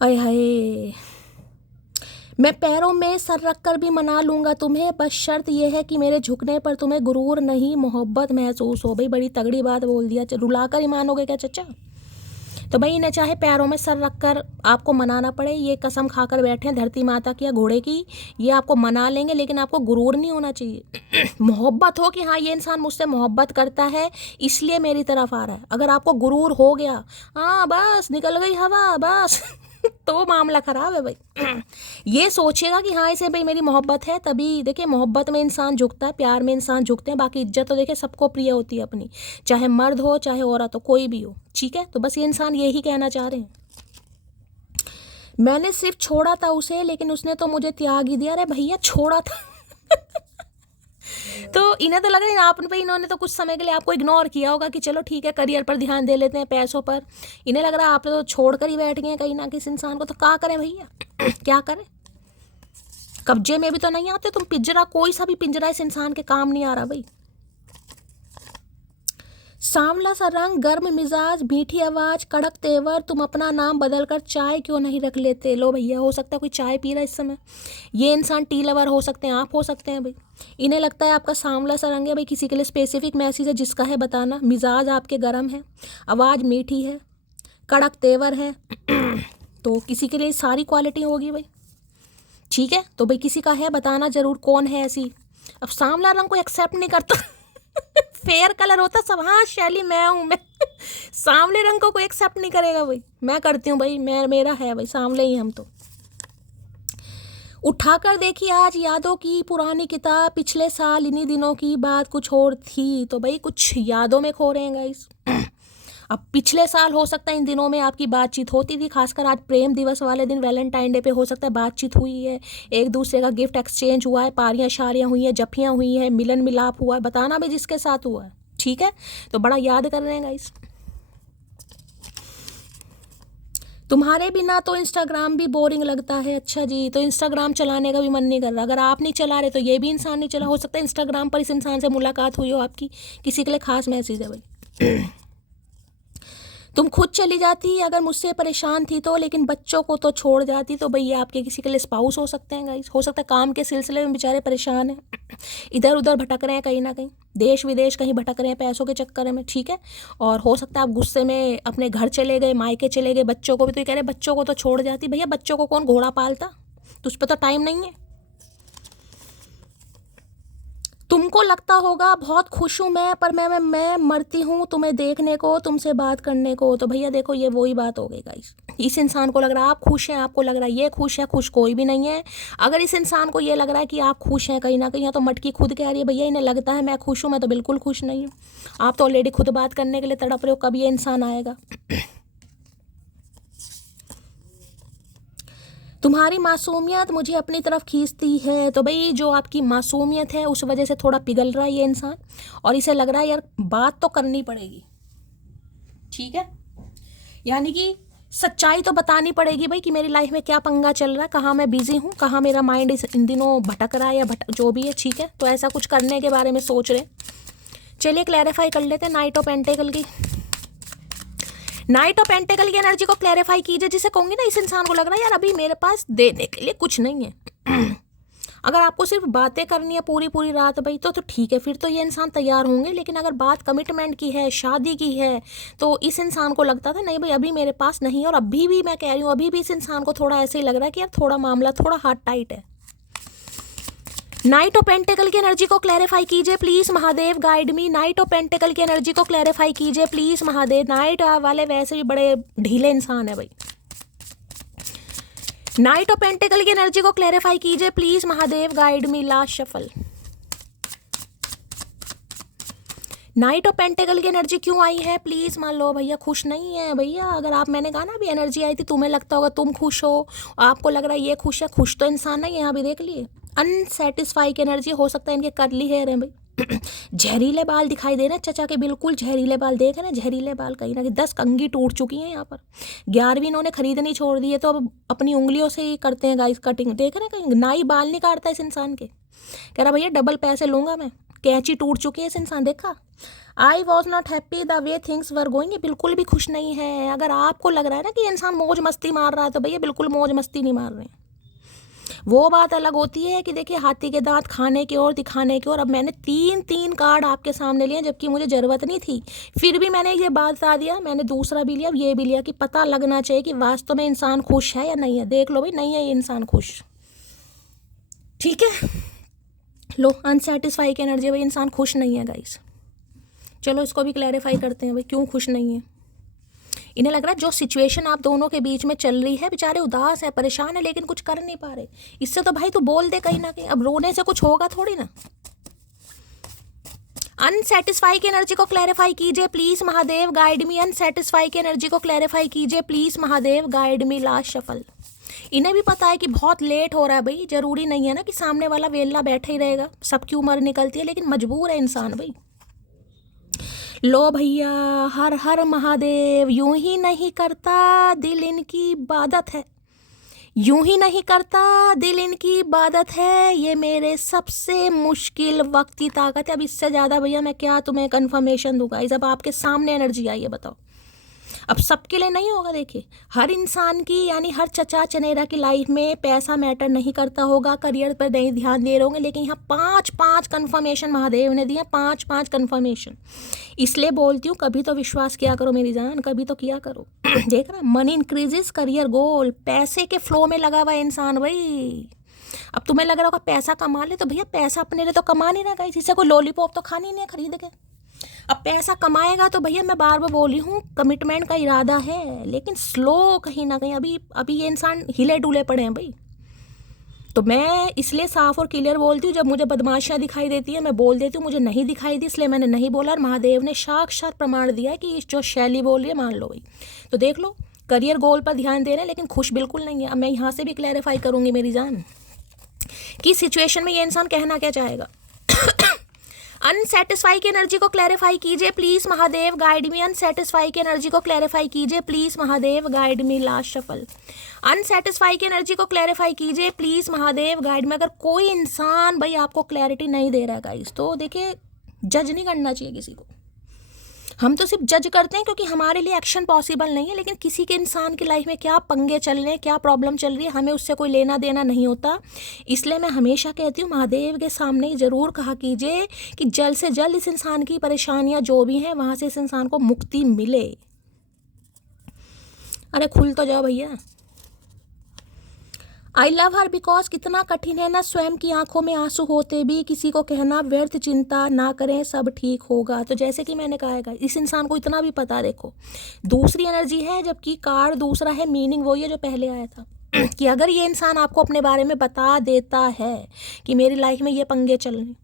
अय हाय, मैं पैरों में सर रखकर भी मना लूंगा तुम्हें, बस शर्त यह है कि मेरे झुकने पर तुम्हें गुरूर नहीं मोहब्बत महसूस हो। भाई बड़ी तगड़ी बात बोल दिया, रुला कर ही मानोगे क्या चचा? तो भाई इन्हें चाहे पैरों में सर रखकर आपको मनाना पड़े, ये कसम खाकर बैठे हैं धरती माता की या घोड़े की, ये आपको मना लेंगे, लेकिन आपको गुरूर नहीं होना चाहिए। मोहब्बत हो कि हाँ ये इंसान मुझसे मोहब्बत करता है इसलिए मेरी तरफ आ रहा है। अगर आपको गुरूर हो गया, हाँ बस निकल गई हवा बस तो मामला खराब है भाई। ये सोचेगा कि हाँ इसे भाई मेरी मोहब्बत है, तभी देखिए मोहब्बत में इंसान झुकता है, प्यार में इंसान झुकते हैं। बाकी इज्जत तो देखिए सबको प्रिय होती है अपनी, चाहे मर्द हो चाहे औरत हो, कोई भी हो, ठीक है। तो बस ये इंसान यही कहना चाह रहे हैं, मैंने सिर्फ छोड़ा था उसे लेकिन उसने तो मुझे त्याग ही दिया। अरे भैया छोड़ा था तो इन्हें तो लग रहा है आप पे, इन्होंने तो कुछ समय के लिए आपको इग्नोर किया होगा कि चलो ठीक है करियर पर ध्यान दे लेते हैं, पैसों पर। इन्हें लग रहा है आप तो छोड़ कर ही बैठ गए हैं कहीं ना किसी इंसान को। तो क्या करें भैया क्या करें? कब्जे में भी तो नहीं आते तुम, पिंजरा, कोई सा भी पिंजरा इस इंसान के काम नहीं आ रहा भाई। सांवला सा रंग, गर्म मिजाज, मीठी आवाज, कड़क तेवर, तुम अपना नाम बदलकर चाय क्यों नहीं रख लेते? लो भैया, हो सकता है कोई चाय पी रहा है इस समय, ये इंसान टी लवर हो सकते हैं, आप हो सकते हैं भाई। इन्हें लगता है आपका सांवला सा रंग है भाई, किसी के लिए स्पेसिफिक मैसेज है जिसका है बताना। मिजाज आपके गर्म है, आवाज़ मीठी है, कड़क तेवर है तो किसी के लिए सारी क्वालिटी होगी भाई, ठीक है। तो भाई किसी का है बताना जरूर, कौन है ऐसी। अब सांवला रंग को एक्सेप्ट नहीं करता फेयर कलर होता सब, हाँ शैली मैं हूँ मैं सांवले रंग को कोई एक्सेप्ट नहीं करेगा भाई, मैं करती हूँ भाई, मैं मेरा है भाई, सांवले ही हम तो। उठाकर देखी आज यादों की पुरानी किताब, पिछले साल इन्हीं दिनों की बात कुछ और थी। तो भाई कुछ यादों में खो रहे हैं गाइस। अब पिछले साल हो सकता है इन दिनों में आपकी बातचीत होती थी, खासकर आज प्रेम दिवस वाले दिन, वैलेंटाइन डे पे हो सकता है बातचीत हुई है, एक दूसरे का गिफ्ट एक्सचेंज हुआ है, पारियां शारियां हुई हैं, जफियां हुई हैं, मिलन मिलाप हुआ है, बताना भी जिसके साथ हुआ है, ठीक है। तो बड़ा याद कर रहे हैं गाइस। तुम्हारे बिना तो इंस्टाग्राम भी बोरिंग लगता है। अच्छा जी, तो इंस्टाग्राम चलाने का भी मन नहीं कर रहा। अगर आप नहीं चला रहे तो ये भी इंसान नहीं चला। हो सकता है इंस्टाग्राम पर इस इंसान से मुलाकात हुई हो आपकी, किसी के लिए खास मैसेज है भाई। तुम खुद चली जाती अगर मुझसे परेशान थी तो, लेकिन बच्चों को तो छोड़ जाती। तो भैया आपके किसी के लिए स्पाउस हो सकते हैं गाइस, हो सकता है काम के सिलसिले में बेचारे परेशान हैं, इधर उधर भटक रहे हैं कहीं ना कहीं, देश विदेश कहीं भटक रहे हैं पैसों के चक्कर में, ठीक है। और हो सकता है आप गुस्से में अपने घर चले गए, मायके चले गए, बच्चों को भी, तो ये कह रहे बच्चों को तो छोड़ जाती। भैया बच्चों को कौन घोड़ा पालता, तो उस पर तो टाइम नहीं है। तुमको लगता होगा बहुत खुश हूँ मैं, पर मैं मरती हूँ तुम्हें देखने को, तुमसे बात करने को। तो भैया देखो ये वही बात हो गई गाइस, इस इंसान को लग रहा है आप खुश हैं, आपको लग रहा है ये खुश है, खुश कोई भी नहीं है। अगर इस इंसान को ये लग रहा है कि आप खुश हैं कहीं ना कहीं, तो मटकी खुद कह रही है भैया इन्हें लगता है मैं खुश हूँ, मैं तो बिल्कुल खुश नहीं हूँ। आप तो ऑलरेडी खुद बात करने के लिए तड़प रहे हो, कब ये इंसान आएगा। तुम्हारी मासूमियत मुझे अपनी तरफ खींचती है। तो भाई जो आपकी मासूमियत है उस वजह से थोड़ा पिघल रहा है ये इंसान, और इसे लग रहा है यार बात तो करनी पड़ेगी, ठीक है। यानी कि सच्चाई तो बतानी पड़ेगी भाई कि मेरी लाइफ में क्या पंगा चल रहा है, कहाँ मैं बिजी हूँ, कहाँ मेरा माइंड इन दिनों भटक रहा है या जो भी है, ठीक है। तो ऐसा कुछ करने के बारे में सोच रहे। चलिए क्लैरिफाई कर लेते हैं नाइट ऑफ पेंटेकल की। नाइट ऑफ पेंटेकल की एनर्जी को क्लैरिफाई कीजिए, जिसे कहूंगी ना इस इंसान को लग रहा है यार अभी मेरे पास देने के लिए कुछ नहीं है। अगर आपको सिर्फ बातें करनी है पूरी पूरी रात भाई तो ठीक है, फिर तो ये इंसान तैयार होंगे। लेकिन अगर बात कमिटमेंट की है, शादी की है, तो इस इंसान को लगता था नहीं भाई अभी मेरे पास नहीं है। और अभी भी मैं कह रही हूँ, अभी भी इस इंसान को थोड़ा ऐसे ही लग रहा है कि यार थोड़ा मामला थोड़ा हाथ टाइट है। नाइट ऑफ पेंटेकल की एनर्जी को क्लैरिफाई कीजिए please Mahadev, guide me. Night of pentacle की एनर्जी को क्लैरिफाई कीजिए प्लीज महादेव। नाइट वाले वैसे भी बड़े ढीले इंसान है भाई। नाइट ऑफ पेंटेकल की एनर्जी को क्लैरिफाई कीजिए please Mahadev, guide me. Last shuffle. Night of pentacle की एनर्जी क्यों आई है? प्लीज़ मान लो भैया खुश नहीं है भैया। अगर आप, मैंने कहा ना अभी एनर्जी आई थी, तुम्हें लगता होगा तुम खुश हो, आपको लग रहा है ये खुश है, खुश तो इंसान नहीं है। यहाँ भी देख लिए अनसेटिस्फाई की एनर्जी। हो सकता है इनके कर्ली हेयर हैं भाई। जहरीले बाल दिखाई दे रहे हैं चचा के, बिल्कुल जहरीले बाल। देख रहे हैं जहरीले बाल, कहीं ना कहीं 10 कंघी टूट चुकी हैं यहाँ पर। 11वीं इन्होंने खरीदनी छोड़ दी है, तो अब अपनी उंगलियों से ही करते हैं गाइस कटिंग। देख रहे हैं कहीं नाई बाल नहीं काटता इस इंसान के। कह रहा भैया डबल पैसे लूँगा मैं। कैंची टूट चुकी है इस इंसान, देखा। I was not happy the way things were going. ये बिल्कुल भी खुश नहीं है। अगर आपको लग रहा है ना कि इंसान मौज मस्ती मार रहा है, तो भैया बिल्कुल मौज मस्ती नहीं मार रहे हैं। वो बात अलग होती है कि देखिए हाथी के दांत खाने की और दिखाने की। और अब मैंने 3 कार्ड आपके सामने लिए, जबकि मुझे ज़रूरत नहीं थी, फिर भी मैंने ये बात बता दिया। मैंने दूसरा भी लिया, ये भी लिया, कि पता लगना चाहिए कि वास्तव में इंसान खुश है या नहीं है। देख लो भाई, नहीं है ये इंसान खुश, ठीक है। लो अनसेटिस्फाई की एनर्जी, भाई इंसान खुश नहीं है गाइस। चलो इसको भी क्लैरिफाई करते हैं भाई क्यों खुश नहीं है। इन्हें लग रहा है जो सिचुएशन आप दोनों के बीच में चल रही है, बेचारे उदास है, परेशान है, लेकिन कुछ कर नहीं पा रहे। इससे तो भाई तू बोल दे कहीं ना कहीं। अब रोने से कुछ होगा थोड़ी ना। अनसेटिस्फाई की एनर्जी को क्लैरिफाई कीजिए please Mahadev, guide me. Unsatisfy की एनर्जी को क्लैरिफाई कीजिए please Mahadev, guide me. Last shuffle. इन्हें भी पता है कि बहुत लेट हो रहा है भाई। जरूरी नहीं है ना कि सामने वाला वेला बैठा ही रहेगा, सबकी उम्र निकलती है, लेकिन मजबूर है इंसान भाई। लो भैया, हर हर महादेव। यूं ही नहीं करता दिल इनकी इबादत है, यूं ही नहीं करता दिल इनकी इबादत है, ये मेरे सबसे मुश्किल वक्त की ताकत है। अब इससे ज़्यादा भैया मैं क्या तुम्हें कन्फर्मेशन दूंगा। इस अब आपके सामने एनर्जी आई है, बताओ। अब सबके लिए नहीं होगा। देखिए हर इंसान की, यानी हर चचा चनेरा की लाइफ में पैसा मैटर नहीं करता होगा, करियर पर नहीं ध्यान दे रहे होंगे, लेकिन यहाँ 5 कन्फर्मेशन महादेव ने दिया। 5 कन्फर्मेशन। इसलिए बोलती हूँ कभी तो विश्वास किया करो मेरी जान, कभी तो किया करो। देख रहा, मनी इंक्रीजेस, करियर गोल, पैसे के फ्लो में लगा हुआ है इंसान भाई। अब तुम्हें लग रहा होगा पैसा कमा ले, तो भैया पैसा अपने लिए तो कमा नहीं रहा गाइस। इससे कोई लॉलीपॉप तो खानी नहीं है खरीद के। अब पैसा कमाएगा तो भैया मैं बार बार बोली हूँ, कमिटमेंट का इरादा है, लेकिन स्लो कहीं ना कहीं। अभी ये इंसान हिले डुले पड़े हैं भाई। तो मैं इसलिए साफ और क्लियर बोलती हूँ, जब मुझे बदमाशियाँ दिखाई देती है मैं बोल देती हूँ। मुझे नहीं दिखाई दी इसलिए मैंने नहीं बोला, और महादेव ने साक्षात प्रमाण दिया है कि जो शैली बोल रही है मान लो भाई। तो देख लो, करियर गोल पर ध्यान दे रहे हैं लेकिन खुश बिल्कुल नहीं है। अब मैं यहाँ से भी क्लैरिफाई करूँगी मेरी जान कि सिचुएशन में ये इंसान कहना क्या चाहेगा। अनसेटिस्फाई की एनर्जी को क्लैरिफाई कीजिए please Mahadev, guide me. Unsatisfy की एनर्जी को क्लैरिफाई कीजिए please Mahadev, guide me. Last shuffle. Unsatisfy की एनर्जी को क्लैरिफाई कीजिए प्लीज महादेव, गाइड में। अगर कोई इंसान भाई आपको क्लैरिटी नहीं दे रहा है गाइस, तो देखिए जज नहीं करना चाहिए किसी को। हम तो सिर्फ जज करते हैं क्योंकि हमारे लिए एक्शन पॉसिबल नहीं है, लेकिन किसी के इंसान की लाइफ में क्या पंगे चल रहे हैं, क्या प्रॉब्लम चल रही है, हमें उससे कोई लेना देना नहीं होता। इसलिए मैं हमेशा कहती हूँ महादेव के सामने ज़रूर कहा कीजिए कि जल्द से जल्द इस इंसान की परेशानियाँ जो भी हैं वहाँ से इस इंसान को मुक्ति मिले। अरे खुल तो जाओ भैया। आई लव हर बिकॉज कितना कठिन है ना स्वयं की आंखों में आंसू होते भी किसी को कहना व्यर्थ चिंता ना करें सब ठीक होगा। तो जैसे कि मैंने कहा है इस इंसान को इतना भी पता, देखो दूसरी एनर्जी है, जबकि कार्ड दूसरा है, मीनिंग वही है जो पहले आया था। कि अगर ये इंसान आपको अपने बारे में बता देता है कि मेरी लाइफ में ये पंगे चल रहे,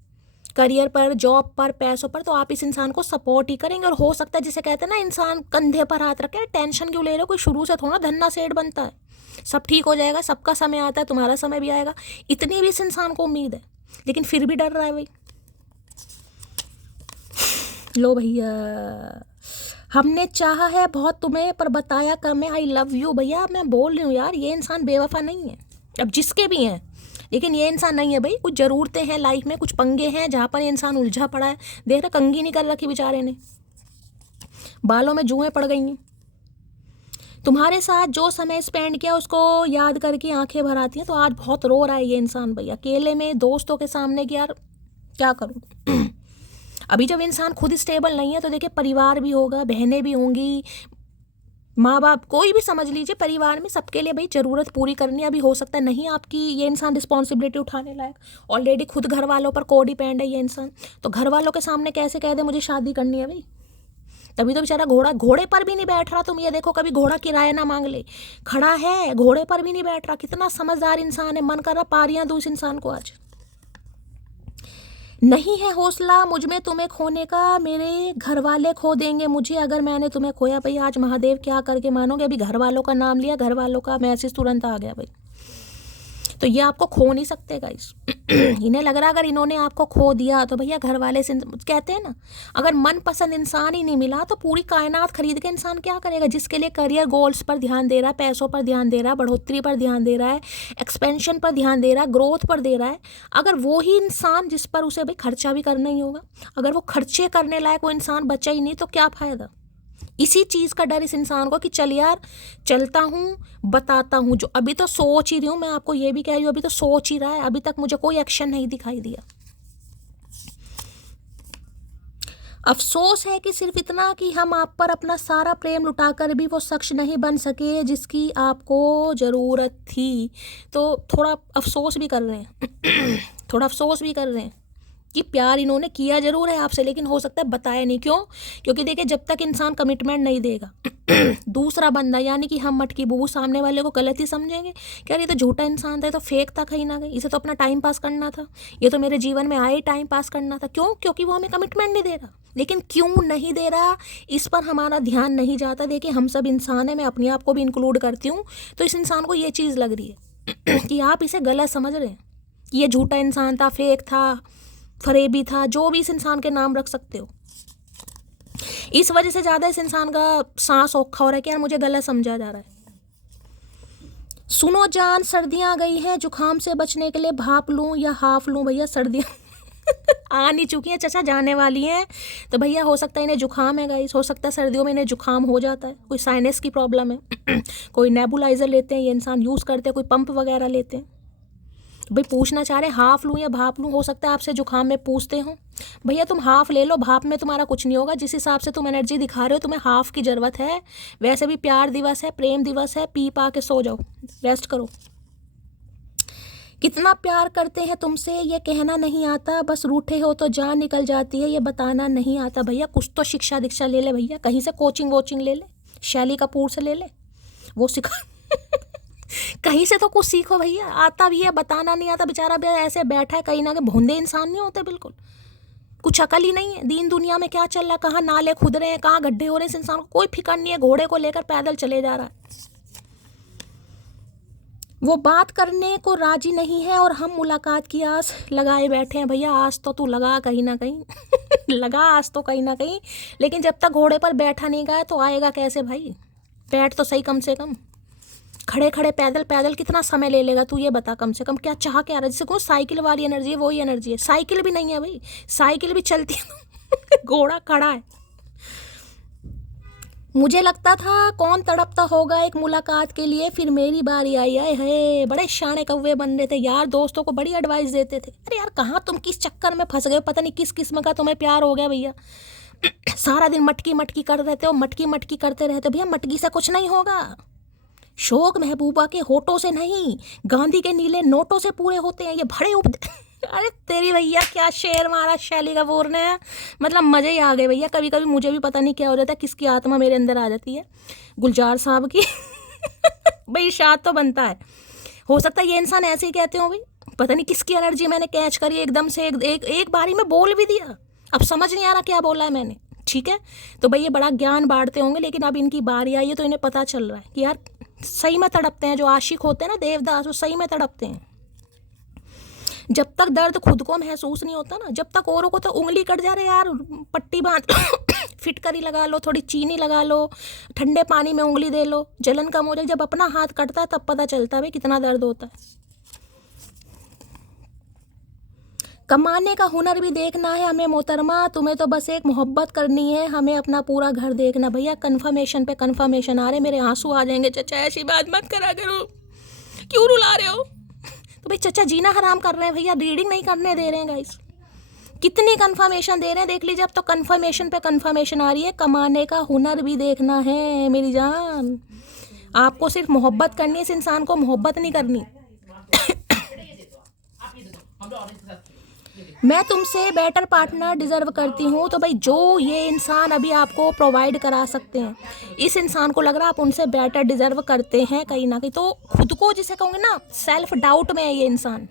करियर पर, जॉब पर, पैसों पर, तो आप इस इंसान को सपोर्ट ही करेंगे। और हो सकता है जिसे कहते हैं ना इंसान कंधे पर हाथ रखे, टेंशन क्यों ले रहे हो, कोई शुरू से थोड़ा धन्ना सेठ बनता है। सब ठीक हो जाएगा, सबका समय आता है, तुम्हारा समय भी आएगा, इतनी भी इस इंसान को उम्मीद है, लेकिन फिर भी डर रहा है भाई। लो भैया, हमने चाहा है बहुत तुम्हें पर बताया कम है, आई लव यू। भैया मैं बोल रही हूँ यार, ये इंसान बेवफा नहीं है। अब जिसके भी हैं, लेकिन ये इंसान नहीं है भाई। कुछ ज़रूरतें हैं लाइफ में, कुछ पंगे हैं जहाँ पर इंसान उलझा पड़ा है। देख रहे, कंघी नहीं कर रखी बेचारे ने, बालों में जुएं पड़ गई हैं। तुम्हारे साथ जो समय स्पेंड किया उसको याद करके आंखें भर आती हैं। तो आज बहुत रो रहा है ये इंसान भाई, अकेले में, दोस्तों के सामने कि यार क्या करूं। अभी जब इंसान खुद स्टेबल नहीं है तो देखिए परिवार भी होगा, बहनें भी होंगी, माँ बाप, कोई भी समझ लीजिए परिवार में, सबके लिए भाई ज़रूरत पूरी करनी। अभी हो सकता है नहीं आपकी ये इंसान रिस्पॉन्सिबिलिटी उठाने लायक, ऑलरेडी खुद घर वालों पर को डिपेंड है ये इंसान। तो घर वालों के सामने कैसे कह दे मुझे शादी करनी है भाई। तभी तो बेचारा घोड़े पर भी नहीं बैठ रहा। तुम ये देखो, कभी घोड़ा किराया ना मांग ले, खड़ा है, घोड़े पर भी नहीं बैठ रहा। कितना समझदार इंसान है, मन कर रहा पारियां दूं इस इंसान को आज। नहीं है हौसला मुझ में तुम्हें खोने का, मेरे घर वाले खो देंगे मुझे अगर मैंने तुम्हें खोया। भाई आज महादेव क्या करके मानोगे, अभी घर वालों का नाम लिया, घर वालों का मैसेज तुरंत आ गया भाई। तो ये आपको खो नहीं सकते गाइस। इन्हें लग रहा अगर इन्होंने आपको खो दिया तो भैया घर वाले से कहते हैं ना, अगर मनपसंद इंसान ही नहीं मिला तो पूरी कायनात खरीद के इंसान क्या करेगा। जिसके लिए करियर गोल्स पर ध्यान दे रहा है, पैसों पर ध्यान दे रहा है, बढ़ोतरी पर ध्यान दे रहा है, एक्सपेंशन पर ध्यान दे रहा है, ग्रोथ पर दे रहा है, अगर वो ही इंसान जिस पर उसे भाई खर्चा भी करना ही होगा, अगर वो खर्चे करने लायक वो इंसान बचा ही नहीं तो क्या फ़ायदा। इसी चीज़ का डर इस इंसान को कि चल यार चलता हूँ बताता हूँ, जो अभी तो सोच ही रही हूँ, मैं आपको ये भी कह रही हूँ अभी तो सोच ही रहा है, अभी तक मुझे कोई एक्शन नहीं दिखाई दिया। अफसोस है कि सिर्फ इतना कि हम आप पर अपना सारा प्रेम लुटाकर भी वो शख्स नहीं बन सके जिसकी आपको ज़रूरत थी। तो थोड़ा अफसोस भी कर रहे हैं थोड़ा अफसोस भी कर रहे हैं कि प्यार इन्होंने किया ज़रूर है आपसे, लेकिन हो सकता है बताया नहीं। क्यों? क्योंकि देखिए जब तक इंसान कमिटमेंट नहीं देगा दूसरा बंदा यानी कि हम मटकी बुबू सामने वाले को गलत ही समझेंगे कि यार ये तो झूठा इंसान था, ये तो फेक था कहीं ना कहीं, इसे तो अपना टाइम पास करना था, ये तो मेरे जीवन में आए टाइम पास करना था। क्यों? क्योंकि वो हमें कमिटमेंट नहीं दे रहा। लेकिन क्यों नहीं दे रहा इस पर हमारा ध्यान नहीं जाता। देखिए हम सब इंसान हैं, मैं अपने आप को भी इंक्लूड करती हूँ। तो इस इंसान को ये चीज़ लग रही है कि आप इसे गलत समझ रहे हैं, ये झूठा इंसान था, फेक था, फरेबी था, जो भी इस इंसान के नाम रख सकते हो। इस वजह से ज़्यादा इस इंसान का सांस औखा हो रहा है कि यार मुझे गलत समझा जा रहा है। सुनो जान सर्दियाँ गई हैं, जुकाम से बचने के लिए भाप लूँ या हाफ लूँ। भैया सर्दियाँ आ नहीं चुकी हैं चचा, जाने वाली हैं। तो भैया हो सकता है इन्हें जुकाम है गाइस, हो सकता है सर्दियों में इन्हें जुकाम हो जाता है, कोई साइनस की प्रॉब्लम है कोई नेबुलाइजर लेते हैं ये इंसान यूज़ करते हैं, कोई पंप वगैरह लेते हैं। भाई पूछना चाह रहे हाफ लूँ या भाप लूँ। हो सकता है आपसे जुकाम में पूछते हो, भैया तुम हाफ ले लो, भाप में तुम्हारा कुछ नहीं होगा। जिस हिसाब से तुम एनर्जी दिखा रहे हो तुम्हें हाफ की ज़रूरत है। वैसे भी प्यार दिवस है, प्रेम दिवस है, पी पा के सो जाओ, रेस्ट करो। कितना प्यार करते हैं तुमसे ये कहना नहीं आता, बस रूठे हो तो जान निकल जाती है ये बताना नहीं आता। भैया कुछ तो शिक्षा दीक्षा ले ले, भैया कहीं से कोचिंग वोचिंग ले ले, शैली कपूर से ले ले, वो सिखा कहीं से तो कुछ सीखो भैया। आता भी है बताना नहीं आता, बेचारा भी ऐसे बैठा है कहीं ना कहीं। भोंदे इंसान नहीं होते बिल्कुल, कुछ अकल ही नहीं है। दीन दुनिया में क्या चल रहा है, कहाँ नाले खुद रहे हैं, कहाँ गड्ढे हो रहे हैं, इस इंसान को कोई फिक्र नहीं है। घोड़े को लेकर पैदल चले जा रहा है। वो बात करने को राजी नहीं है और हम मुलाकात की आस लगाए बैठे हैं। भैया आस तो तू लगा कहीं ना कहीं लगा आस तो कहीं ना कहीं, लेकिन जब तक घोड़े पर बैठा नहीं गया तो आएगा कैसे भाई। बैठ तो सही कम से कम, खड़े खड़े पैदल पैदल कितना समय ले लेगा तू ये बता। कम से कम क्या चाह के आ रहा है, जिससे को साइकिल वाली एनर्जी है वही एनर्जी है। साइकिल भी नहीं है भाई, साइकिल भी चलती है घोड़ा खड़ा है। मुझे लगता था कौन तड़पता होगा एक मुलाकात के लिए, फिर मेरी बारी आई। आए है बड़े शाने कौवे बन रहे थे यार, दोस्तों को बड़ी एडवाइस देते थे। अरे यार कहाँ तुम किस चक्कर में फंस गए, पता नहीं किस किस्म का तुम्हें प्यार हो गया भैया। सारा दिन मटकी मटकी कर रहते हो, मटकी मटकी करते रहते हो। भैया मटकी से कुछ नहीं होगा। शौक महबूबा के होठों से नहीं, गांधी के नीले नोटों से पूरे होते हैं ये भड़े अरे तेरी भैया क्या शेर मारा शैली कपूर ने, मतलब मज़े ही आ गए भैया। कभी कभी मुझे भी पता नहीं क्या हो जाता है, किसकी आत्मा मेरे अंदर आ जाती है, गुलजार साहब की भाई शाद तो बनता है। हो सकता है ये इंसान ऐसे ही कहते हो भाई, पता नहीं किसकी एनर्जी मैंने कैच करी एकदम से, एक बारी में बोल भी दिया। अब समझ नहीं आ रहा क्या बोला है मैंने, ठीक है। तो भाई ये बड़ा ज्ञान बांटते होंगे, लेकिन अब इनकी बारी आई है तो इन्हें पता चल रहा है कि यार सही में तड़पते हैं। जो आशिक होते हैं ना देवदास, वो सही में तड़पते हैं। जब तक दर्द खुद को महसूस नहीं होता ना, जब तक औरों को तो उंगली कट जा रहे यार, पट्टी बांध फिटकरी लगा लो, थोड़ी चीनी लगा लो, ठंडे पानी में उंगली दे लो, जलन कम हो जाए। जब अपना हाथ कटता है तब पता चलता है भाई कितना दर्द होता है। कमाने का हुनर भी देखना है हमें मोहतरमा, तुम्हें तो बस एक मोहब्बत करनी है, हमें अपना पूरा घर देखना। भैया कन्फर्मेशन पे कन्फर्मेशन आ रहे, मेरे आंसू आ जाएंगे। चचा ऐसी बात मत करा करो, क्यों रुला रहे हो। तो भाई चचा जीना हराम कर रहे हैं भैया, रीडिंग नहीं करने दे रहे हैं गाइस। कितनी कन्फर्मेशन दे रहे हैं देख लीजिए। अब तो कन्फर्मेशन पे कन्फर्मेशन आ रही है। कमाने का हुनर भी देखना है मेरी जान, आपको सिर्फ मोहब्बत करनी है, इस इंसान को मोहब्बत नहीं करनी। मैं तुमसे बेटर पार्टनर डिजर्व करती हूँ। तो भाई जो ये इंसान अभी आपको प्रोवाइड करा सकते हैं, इस इंसान को लग रहा है आप उनसे बेटर डिजर्व करते हैं कहीं ना कहीं। तो खुद को जिसे कहूँगे ना सेल्फ डाउट में है ये इंसान।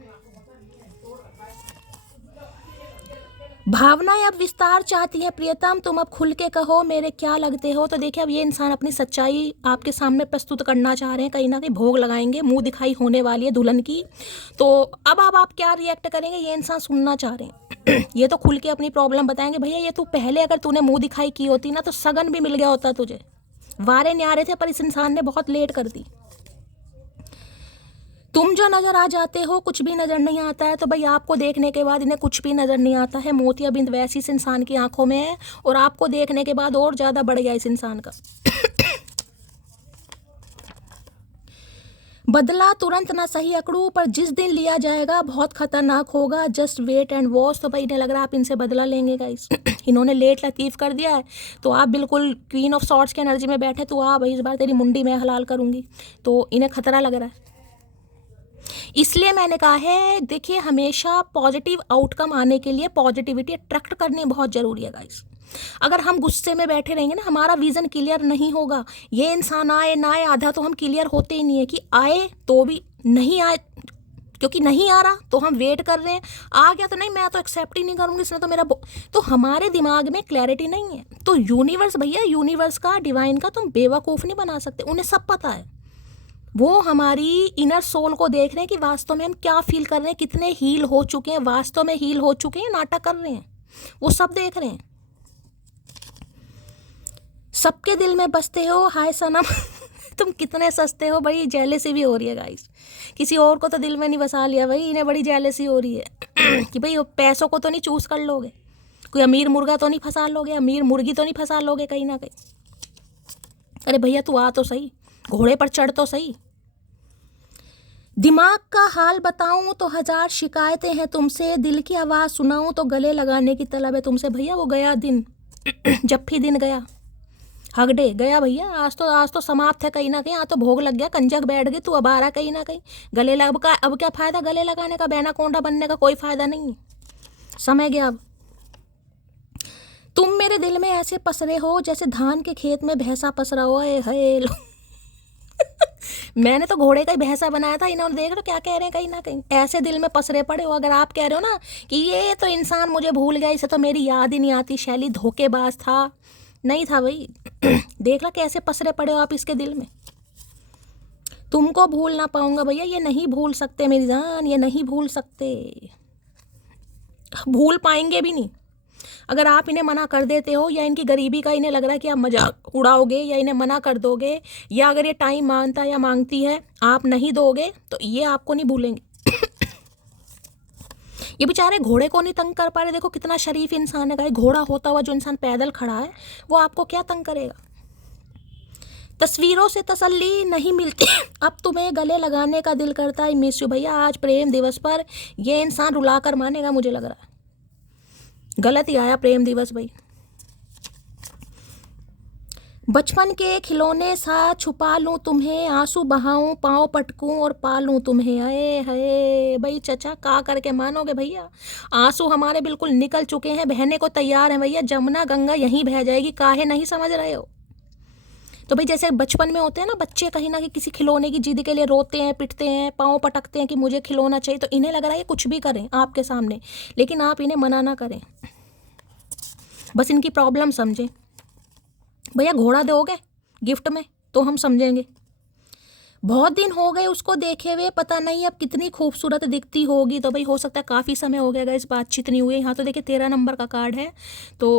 भावनाएं अब विस्तार चाहती हैं प्रियतम, तुम अब खुल के कहो मेरे क्या लगते हो। तो देखिए अब ये इंसान अपनी सच्चाई आपके सामने प्रस्तुत करना चाह रहे हैं, कहीं ना कहीं भोग लगाएंगे, मुंह दिखाई होने वाली है दुल्हन की। तो अब आप क्या रिएक्ट करेंगे, ये इंसान सुनना चाह रहे हैं। ये तो खुल के अपनी प्रॉब्लम बताएंगे, भैया ये तू पहले अगर तूने मुंह दिखाई की होती ना तो सगन भी मिल गया होता तुझे। वारे न्यारे थे पर इस इंसान ने बहुत लेट कर दी। तुम जो नज़र आ जाते हो कुछ भी नज़र नहीं आता है, तो भाई आपको देखने के बाद इन्हें कुछ भी नज़र नहीं आता है। मोतियाबिंद वैसी इस इंसान की आंखों में है और आपको देखने के बाद और ज़्यादा बढ़ गया इस इंसान का। बदला तुरंत ना सही अकड़ू, पर जिस दिन लिया जाएगा बहुत खतरनाक होगा। Just wait and watch. तो भाई इन्हें लग रहा है आप इनसे बदला लेंगे गाइस। इन्होंने लेट लतीफ़ कर दिया है, तो आप बिल्कुल क्वीन ऑफ सॉर्ट्स की एनर्जी में बैठे, तो भाई इस बार तेरी मुंडी मैं हलाल करूँगी। तो इन्हें खतरा लग रहा है, इसलिए मैंने कहा है देखिए हमेशा पॉजिटिव आउटकम आने के लिए पॉजिटिविटी अट्रैक्ट करनी बहुत ज़रूरी है गाइस। अगर हम गुस्से में बैठे रहेंगे ना, हमारा विज़न क्लियर नहीं होगा। ये इंसान आए ना आए, आधा तो हम क्लियर होते ही नहीं है कि आए तो भी नहीं आए, क्योंकि नहीं आ रहा तो हम वेट कर रहे हैं। आ गया तो नहीं, मैं तो एक्सेप्ट ही नहीं करूँगी, इसने तो मेरा तो हमारे दिमाग में क्लैरिटी नहीं है। तो यूनिवर्स भैया, यूनिवर्स का, डिवाइन का तुम बेवकूफ़ नहीं बना सकते, उन्हें सब पता है। वो हमारी इनर सोल को देख रहे हैं कि वास्तव में हम क्या फील कर रहे हैं, कितने हील हो चुके हैं, वास्तव में हील हो चुके हैं, नाटक कर रहे हैं, वो सब देख रहे हैं। सबके दिल में बसते हो हाय सनम। तुम कितने सस्ते हो भाई। जेलेसी भी हो रही है गाइस, किसी और को तो दिल में नहीं बसा लिया भाई, इन्हें बड़ी जेलेसी हो रही है। कि भाई पैसों को तो नहीं चूज कर लोगे, कोई अमीर मुर्गा तो नहीं फंसा लोगे, अमीर मुर्गी तो नहीं फंसा लोगे कहीं ना कहीं। अरे भैया तू आ तो सही, घोड़े पर चढ़ तो सही। दिमाग का हाल बताऊं तो हजार शिकायतें हैं तुमसे, दिल की आवाज़ सुनाऊं तो गले लगाने की तलब है तुमसे। भैया वो गया दिन, जब भी दिन गया, हक डे गया भैया। आज तो समाप्त है कहीं ना कहीं। आज तो भोग लग गया, कंजक बैठ गई, तू अब आ रहा कहीं ना कहीं गले लग का। अब क्या फ़ायदा गले लगाने का, बैना कोंडा बनने का कोई फ़ायदा नहीं, समय गया अब। तुम मेरे दिल में ऐसे पसरे हो जैसे धान के खेत में भैंसा पसरा हुआ है। मैंने तो घोड़े का ही भैंसा बनाया था, इन्होंने देख लो क्या कह रहे हैं, कहीं ना कहीं ऐसे दिल में पसरे पड़े हो। अगर आप कह रहे हो ना कि ये तो इंसान मुझे भूल गया, इसे तो मेरी याद ही नहीं आती, शैली धोखेबाज था, नहीं था भाई। देख लो कैसे पसरे पड़े हो आप इसके दिल में। तुमको भूल ना पाऊंगा भैया, ये नहीं भूल सकते मेरी जान, ये नहीं भूल सकते, भूल पाएंगे भी नहीं। अगर आप इन्हें मना कर देते हो, या इनकी गरीबी का इन्हें लग रहा है कि आप मजाक उड़ाओगे, या इन्हें मना कर दोगे, या अगर ये टाइम मांगता या मांगती है आप नहीं दोगे, तो ये आपको नहीं भूलेंगे। ये बेचारे घोड़े को नहीं तंग कर पा रहे, देखो कितना शरीफ इंसान है। घोड़ा होता हुआ जो इंसान पैदल खड़ा है वो आपको क्या तंग करेगा। तस्वीरों से तसल्ली नहीं मिलती, अब तुम्हें गले लगाने का दिल करता है। मिस यू भैया, आज प्रेम दिवस पर ये इंसान रुला कर मानेगा, मुझे लग रहा है गलत ही आया प्रेम दिवस भाई। बचपन के खिलौने सा छुपा लूं तुम्हें, आंसू बहाऊं, पाँव पटकूं और पालूं तुम्हें। अये हये भाई चचा का करके मानोगे भैया, आंसू हमारे बिल्कुल निकल चुके हैं, बहने को तैयार हैं भैया, जमुना गंगा यहीं बह जाएगी, काहे नहीं समझ रहे हो। तो भाई जैसे बचपन में होते हैं ना बच्चे, कहीं ना कहीं किसी खिलौने की जिद के लिए रोते हैं, पिटते हैं, पाँव पटकते हैं कि मुझे खिलौना चाहिए, तो इन्हें लग रहा है ये कुछ भी करें आपके सामने, लेकिन आप इन्हें मना ना करें, बस इनकी प्रॉब्लम समझें। भैया घोड़ा दोगे गिफ्ट में तो हम समझेंगे। बहुत दिन हो गए उसको देखे हुए, पता नहीं अब कितनी खूबसूरत दिखती होगी। तो भाई हो सकता है काफ़ी समय हो गया इस बातचीत नहीं हुई। यहाँ तो देखिए 13 नंबर का कार्ड है, तो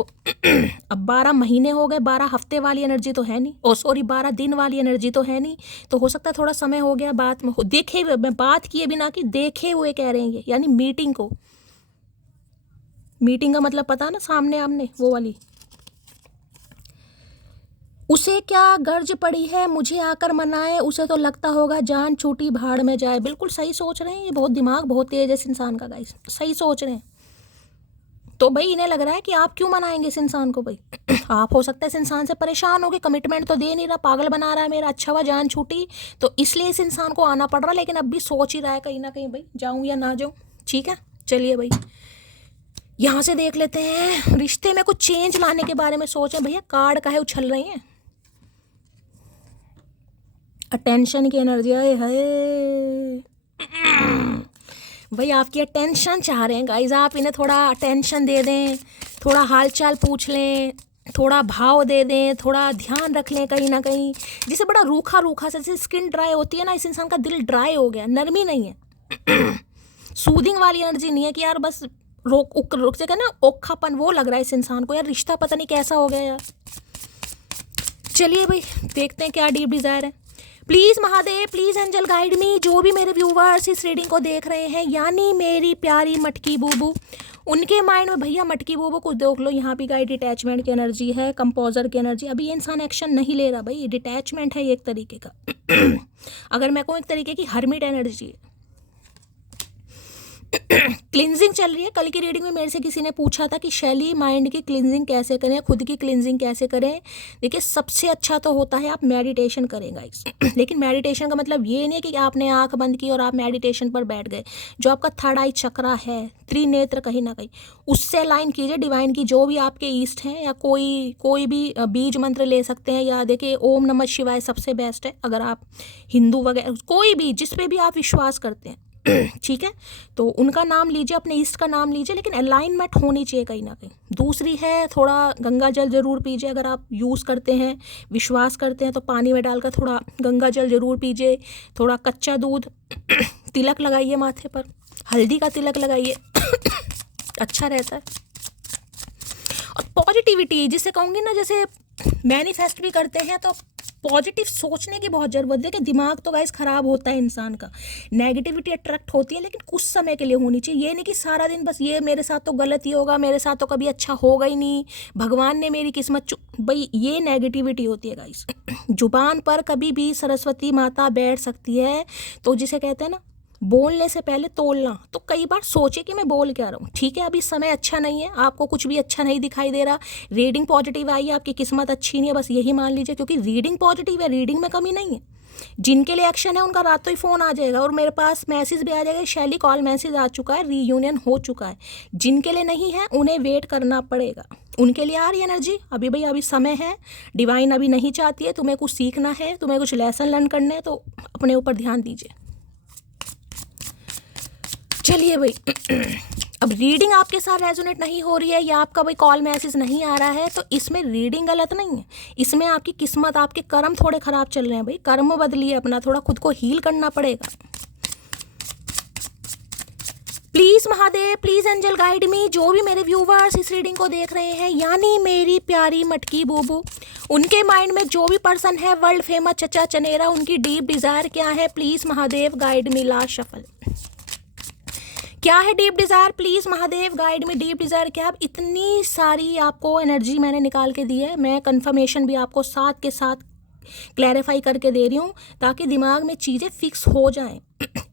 अब 12 महीने हो गए, 12 हफ्ते वाली एनर्जी तो है नहीं, ओ सॉरी 12 दिन वाली एनर्जी तो है नहीं। तो हो सकता है थोड़ा समय हो गया बात में, देखे हुए, मैं बात किए बिना कि देखे हुए कह रहे हैं ये, यानी मीटिंग को, मीटिंग का मतलब पता ना सामने आमने वो वाली। उसे क्या गर्ज पड़ी है मुझे आकर मनाए, उसे तो लगता होगा जान छूटी भाड़ में जाए। बिल्कुल सही सोच रहे हैं, ये बहुत दिमाग बहुत तेज है इस इंसान का गाइस, सही सोच रहे हैं। तो भाई इन्हें लग रहा है कि आप क्यों मनाएंगे इस इंसान को भाई। आप हो सकता है इस इंसान से परेशान हो गए, कमिटमेंट तो दे नहीं रहा, पागल बना रहा है मेरा, अच्छा हुआ जान छूटी, तो इसलिए इस इंसान को आना पड़ रहा, लेकिन अब भी सोच ही रहा है कहीं ना कहीं भाई जाऊँ या ना जाऊँ। ठीक है चलिए भाई यहाँ से देख लेते हैं, रिश्ते में कुछ चेंज लाने के बारे में सोचें। भैया कार्ड काहे उछल रही हैं, अटेंशन की एनर्जी है। भाई आपकी अटेंशन चाह रहे हैं गाइज, आप इन्हें थोड़ा अटेंशन दे दें, थोड़ा हालचाल पूछ लें, थोड़ा भाव दे दें, थोड़ा ध्यान रख लें कहीं ना कहीं। जिसे बड़ा रूखा रूखा से, जैसे स्किन ड्राई होती है ना, इस इंसान का दिल ड्राई हो गया, नरमी नहीं है। सूदिंग वाली एनर्जी नहीं है कि यार बस रुक से कहना ओखापन, वो लग रहा है इस इंसान को, यार रिश्ता पता नहीं कैसा हो गया यार। चलिए भाई देखते हैं क्या डीप डिज़ायर है। Please Mahadev, please angel guide me. जो भी मेरे व्यूवर्स इस रीडिंग को देख रहे हैं, यानी मेरी प्यारी मटकी बूबू, उनके माइंड में भैया मटकी बूबू को देख लो, यहाँ भी गाइड डिटैचमेंट की एनर्जी है, कंपोजर की एनर्जी। अभी ये इंसान एक्शन नहीं ले रहा भाई, डिटैचमेंट है ये एक तरीके का। अगर मैं कहूँ एक तरीके की हर्मिट एनर्जी है। क्लिनजिंग चल रही है। कल की रीडिंग में मेरे से किसी ने पूछा था कि शैली माइंड की क्लिनजिंग कैसे करें, खुद की क्लिनजिंग कैसे करें। देखिए सबसे अच्छा तो होता है आप मेडिटेशन करें गाइस। लेकिन मेडिटेशन का मतलब ये नहीं कि आपने आंख बंद की और आप मेडिटेशन पर बैठ गए। जो आपका थर्ड आई चक्रा है, त्रिनेत्र कहीं ना कहीं, उससे अलाइन कीजिए डिवाइन की। जो भी आपके ईस्ट हैं, या कोई भी बीज मंत्र ले सकते हैं, या देखिए ओम नमः शिवाय सबसे बेस्ट है अगर आप हिंदू वगैरह, कोई भी जिस पे भी आप विश्वास करते हैं, ठीक है, तो उनका नाम लीजिए, अपने ईस्ट का नाम लीजिए, लेकिन अलाइनमेंट होनी चाहिए कहीं ना कहीं। दूसरी है थोड़ा गंगा जल जरूर पीजिए। अगर आप यूज़ करते हैं, विश्वास करते हैं, तो पानी में डालकर थोड़ा गंगा जल जरूर पीजिए। थोड़ा कच्चा दूध, तिलक लगाइए माथे पर, हल्दी का तिलक लगाइए, अच्छा रहता है। और पॉजिटिविटी जिसे कहूँगी ना, जैसे मैनिफेस्ट भी करते हैं तो पॉजिटिव सोचने की बहुत ज़रूरत है। कि दिमाग तो गाइस ख़राब होता है इंसान का, नेगेटिविटी अट्रैक्ट होती है, लेकिन कुछ समय के लिए होनी चाहिए। ये नहीं कि सारा दिन बस ये मेरे साथ तो गलत ही होगा, मेरे साथ तो कभी अच्छा होगा ही नहीं, भगवान ने मेरी किस्मत भाई ये नेगेटिविटी होती है गाइस। जुबान पर कभी भी सरस्वती माता बैठ सकती है। तो जिसे कहते हैं ना, बोलने से पहले तोलना। तो कई बार सोचे कि मैं बोल क्या रहा हूँ। ठीक है, अभी समय अच्छा नहीं है, आपको कुछ भी अच्छा नहीं दिखाई दे रहा, रीडिंग पॉजिटिव आई है, आपकी किस्मत अच्छी नहीं है, बस यही मान लीजिए। क्योंकि रीडिंग पॉजिटिव है, रीडिंग में कमी नहीं है। जिनके लिए एक्शन है उनका रात तो ही फ़ोन आ जाएगा, और मेरे पास मैसेज भी आ जाएगा, शैली कॉल मैसेज आ चुका है, रीयूनियन हो चुका है। जिनके लिए नहीं है उन्हें वेट करना पड़ेगा। उनके लिए आ रही एनर्जी अभी, भाई अभी समय है। डिवाइन अभी नहीं चाहती है, तुम्हें कुछ सीखना है, तुम्हें कुछ लेसन लर्न करने हैं, तो अपने ऊपर ध्यान दीजिए। चलिए भाई, अब रीडिंग आपके साथ रेजोनेट नहीं हो रही है, या आपका भाई कॉल मैसेज नहीं आ रहा है, तो इसमें रीडिंग गलत नहीं है। इसमें आपकी किस्मत, आपके कर्म थोड़े खराब चल रहे हैं भाई। कर्म बदलिए अपना, थोड़ा खुद को हील करना पड़ेगा। Please Mahadev, please angel guide me. जो भी मेरे व्यूवर्स इस रीडिंग को देख रहे हैं, यानी मेरी प्यारी मटकी बूबू, उनके माइंड में जो भी पर्सन है वर्ल्ड फेमस चचा चनेरा, उनकी डीप डिज़ायर क्या है? Please Mahadev guide me. Last shuffle, क्या है deep desire? Please Mahadev guide में डीप डिज़ायर क्या है? इतनी सारी आपको एनर्जी मैंने निकाल के दी है, मैं कंफर्मेशन भी आपको साथ के साथ क्लैरिफाई करके दे रही हूँ, ताकि दिमाग में चीज़ें फिक्स हो जाएं।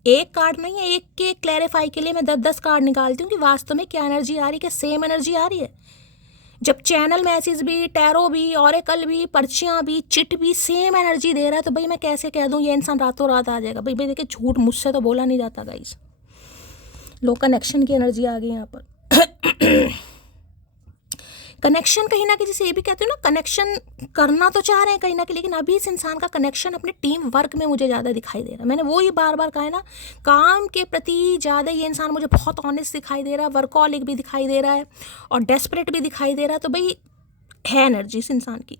एक कार्ड नहीं है, एक के क्लैरिफाई के लिए मैं 10-10 कार्ड निकालती हूँ कि वास्तव में क्या एनर्जी आ रही है, क्या सेम एनर्जी आ रही है। जब चैनल मैसेज भी, टैरो भी, ऑरेकल भी, पर्चियाँ भी, चिट भी सेम एनर्जी दे रहा है, तो भाई मैं कैसे कह दूँ ये इंसान रातों रात आ जाएगा? भाई देखिए, झूठ मुझसे तो बोला नहीं जाता गाइस। लो कनेक्शन की एनर्जी आ गई यहाँ पर। कनेक्शन कहीं ना कहीं, जैसे ये भी कहते हो ना, कनेक्शन करना तो चाह रहे हैं कहीं ना कहीं, लेकिन अभी इस इंसान का कनेक्शन अपने टीम वर्क में मुझे ज़्यादा दिखाई दे रहा है। मैंने वो ही बार बार कहा है ना, काम के प्रति ज़्यादा ये इंसान मुझे बहुत ऑनेस्ट दिखाई दे रहा है, वर्कहॉलिक भी दिखाई दे रहा है, और डेस्परेट भी दिखाई दे रहा है। तो भाई है एनर्जी इस इंसान की।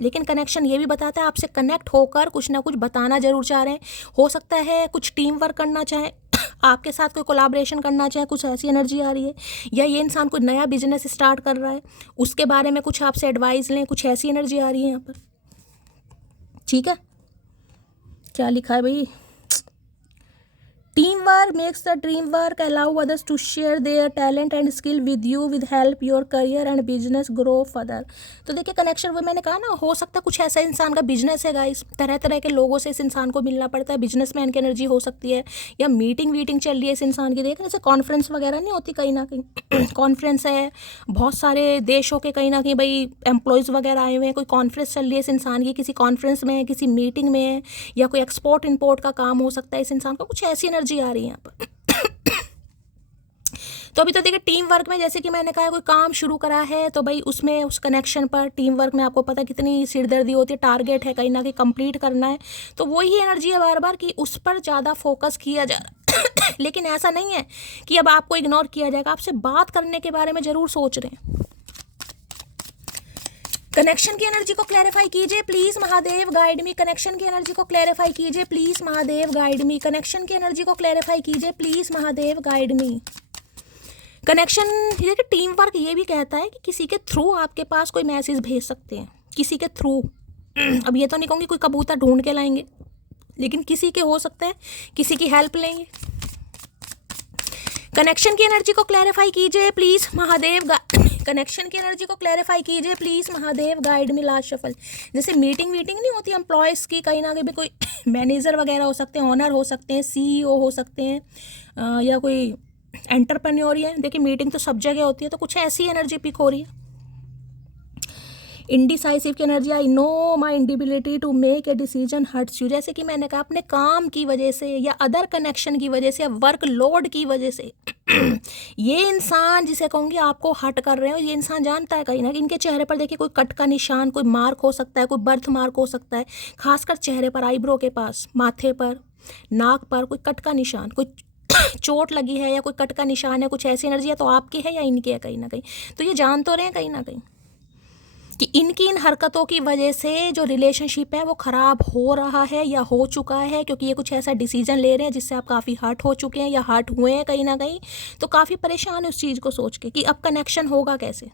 लेकिन कनेक्शन ये भी बताता है, आपसे कनेक्ट होकर कुछ ना कुछ बताना जरूर चाह रहे हैं। हो सकता है कुछ टीम वर्क करना चाहें, आपके साथ कोई कोलैबोरेशन करना चाहे, कुछ ऐसी एनर्जी आ रही है। या ये इंसान कोई नया बिजनेस स्टार्ट कर रहा है, उसके बारे में कुछ आपसे एडवाइस लें, कुछ ऐसी एनर्जी आ रही है यहाँ पर। ठीक है, क्या लिखा है भाई? Team work makes the dream work, allow others to share their talent and skill with you, with help your career and business grow further. तो देखिए कनेक्शन, वो मैंने कहा ना, हो सकता है कुछ ऐसा इंसान का बिजनेस है गाइस, तरह तरह के लोगों से इस इंसान को मिलना पड़ता है, बिजनेसमैन की एनर्जी हो सकती है, या मीटिंग चल रही है इस इंसान की। देखिए जैसे कॉन्फ्रेंस वगैरह नहीं होती कहीं ना कहीं, कॉन्फ्रेंस है, बहुत सारे देशों के कहीं ना कहीं भाई एम्प्लॉयज़ वगैरह आए हुए हैं, कोई कॉन्फ्रेंस चल रही है इस इंसान की, किसी कॉन्फ्रेंस में है, किसी मीटिंग में है, या कोई एक्सपोर्ट इम्पोर्ट का काम हो सकता है इस इंसान का। कुछ ऐसी एनर्जी आ रही है यहाँ पर। तो अभी तो देखिए टीम वर्क में, जैसे कि मैंने कहा, कोई काम शुरू करा है, तो भाई उसमें उस कनेक्शन पर, टीम वर्क में आपको पता कितनी सिरदर्दी होती है, टारगेट है कहीं ना कहीं कंप्लीट करना है, तो वही एनर्जी है बार बार कि उस पर ज़्यादा फोकस किया जा रहा है। लेकिन ऐसा नहीं है कि अब आपको इग्नोर किया जाएगा, आपसे बात करने के बारे में जरूर सोच रहे हैं। कनेक्शन की एनर्जी को क्लैरिफाई कीजिए please Mahadev, guide me. Connection की एनर्जी को क्लैरिफाई कीजिए please Mahadev, guide me. Connection की एनर्जी को क्लैरिफाई कीजिए please Mahadev, guide me. Connection, देखिए टीम वर्क ये भी कहता है कि किसी के थ्रू आपके पास कोई मैसेज भेज सकते हैं, किसी के थ्रू। अब ये तो नहीं कहूँगी कोई कबूतर ढूंढ के लाएंगे, लेकिन किसी के हो सकता है, किसी की हेल्प लेंगे। कनेक्शन की एनर्जी को क्लैरिफाई कीजिए प्लीज महादेव, कनेक्शन की एनर्जी को क्लैरिफाई कीजिए please Mahadev, guide me. Last shuffle. जैसे मीटिंग नहीं होती एम्प्लॉयज़ की, कहीं ना कहीं भी कोई मैनेजर वगैरह हो सकते हैं, ऑनर हो सकते हैं, CEO हो सकते हैं, या कोई एंटरप्रेन्योर है। देखिए मीटिंग तो सब जगह होती है, तो कुछ ऐसी एनर्जी पिक हो रही है। इंडिसाइसिव की energy, I know my inability to make a decision hurts you. जैसे कि मैंने कहा, अपने काम की वजह से या अदर कनेक्शन की वजह से या वर्क लोड की वजह से ये इंसान, जिसे कहूँगी आपको हर्ट कर रहे हो, ये इंसान जानता है कहीं ना, इनके चेहरे पर देखिए कोई कट का निशान, कोई मार्क हो सकता है, कोई बर्थ मार्क हो सकता है, खासकर चेहरे पर, आईब्रो के पास, माथे पर, नाक पर कोई कट का निशान, कोई चोट लगी है या कोई कट का निशान है, कुछ ऐसी एनर्जी है, तो आपकी है या इनकी है कहीं ना कहीं। तो ये जान तो रहे हैं कहीं ना कहीं कि इनकी इन हरकतों की वजह से जो रिलेशनशिप है वो ख़राब हो रहा है या हो चुका है, क्योंकि ये कुछ ऐसा डिसीजन ले रहे हैं जिससे आप काफ़ी हर्ट हो चुके हैं या हर्ट हुए हैं कहीं ना कहीं। तो काफ़ी परेशान है उस चीज़ को सोच के कि अब कनेक्शन होगा कैसे।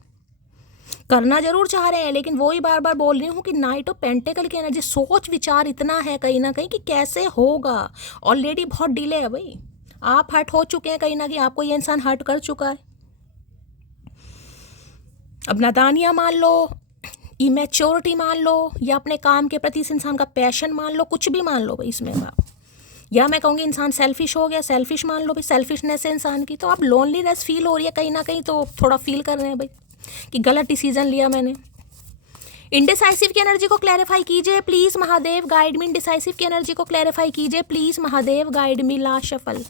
करना जरूर चाह रहे हैं, लेकिन वही बार बार बोल रही हूँ कि नाइट ऑफ पेंटिकल की एनर्जी, सोच विचार इतना है कहीं ना कहीं कि कैसे होगा। ऑलरेडी बहुत डिले है भाई, आप हर्ट हो चुके हैं कहीं ना कहीं, आपको ये इंसान हर्ट कर चुका है। अब नादानियाँ मान लो, इमेच्योरिटी मान लो, या अपने काम के प्रति इस इंसान का पैशन मान लो, कुछ भी मान लो भाई इसमें आप। या मैं कहूँगी इंसान सेल्फिश हो गया, सेल्फिश मान लो भाई, सेल्फिशनेस है इंसान की। तो आप लोनलीनेस फील हो रही है कहीं ना कहीं, तो थोड़ा फील कर रहे हैं भाई कि गलत डिसीजन लिया मैंने। इंडिसाइसिव की एनर्जी को क्लैरिफाई कीजिए please Mahadev, guide me. Indecisive की एनर्जी को क्लैरिफाई कीजिए please Mahadev, guide me. Last shuffle.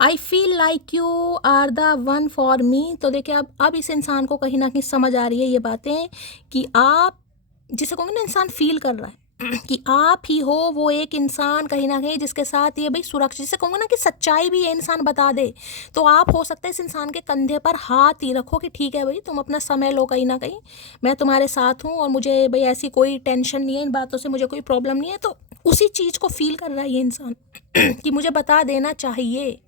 I feel like you are the one for me. तो देखिए अब इस इंसान को कहीं ना कहीं समझ आ रही है ये बातें कि आप, जिसे कहूँगे ना इंसान फील कर रहा है कि आप ही हो वो एक इंसान कहीं ना कहीं जिसके साथ ये भाई सुरक्षित, जिसे कहूँगा ना कि सच्चाई भी ये इंसान बता दे, तो आप हो सकता है इस इंसान के कंधे पर हाथ ही रखो कि ठीक है भाई तुम अपना समय लो, कहीं ना कहीं मैं तुम्हारे साथ हूँ और मुझे भाई ऐसी कोई टेंशन नहीं है, इन बातों से मुझे कोई प्रॉब्लम नहीं है। तो उसी चीज़ को फील कर रहा है ये इंसान कि मुझे बता देना चाहिए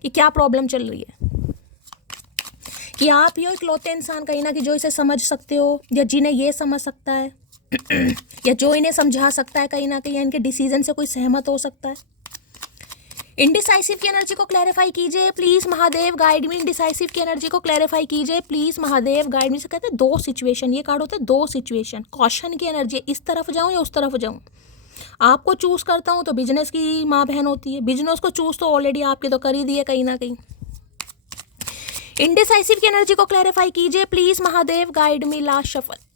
कि क्या प्रॉब्लम चल रही है, कि आप ही हो इकलौते इंसान कहीं ना कहीं जो इसे समझ सकते हो, या जिन्हें ये समझ सकता है या जो इन्हें समझा सकता है कहीं ना कहीं, या इनके डिसीजन से कोई सहमत हो सकता है। इंडिसाइसिव की एनर्जी को क्लैरिफाई कीजिए please Mahadev, guide me. Indecisive की एनर्जी को क्लैरिफाई कीजिए प्लीज महादेव, गाइड मी। से कहते हैं दो सिचुएशन, ये कार्ड होता है दो सिचुएशन। कॉशन की एनर्जी, इस तरफ जाऊं या उस तरफ जाऊं। आपको चूज करता हूं तो बिजनेस की माँ बहन होती है, बिजनेस को चूज तो ऑलरेडी आपके तो कर ही दिए कहीं ना कहीं। इंडिसाइसिव की एनर्जी को क्लैरिफाई कीजिए please Mahadev, guide me. Last shuffle.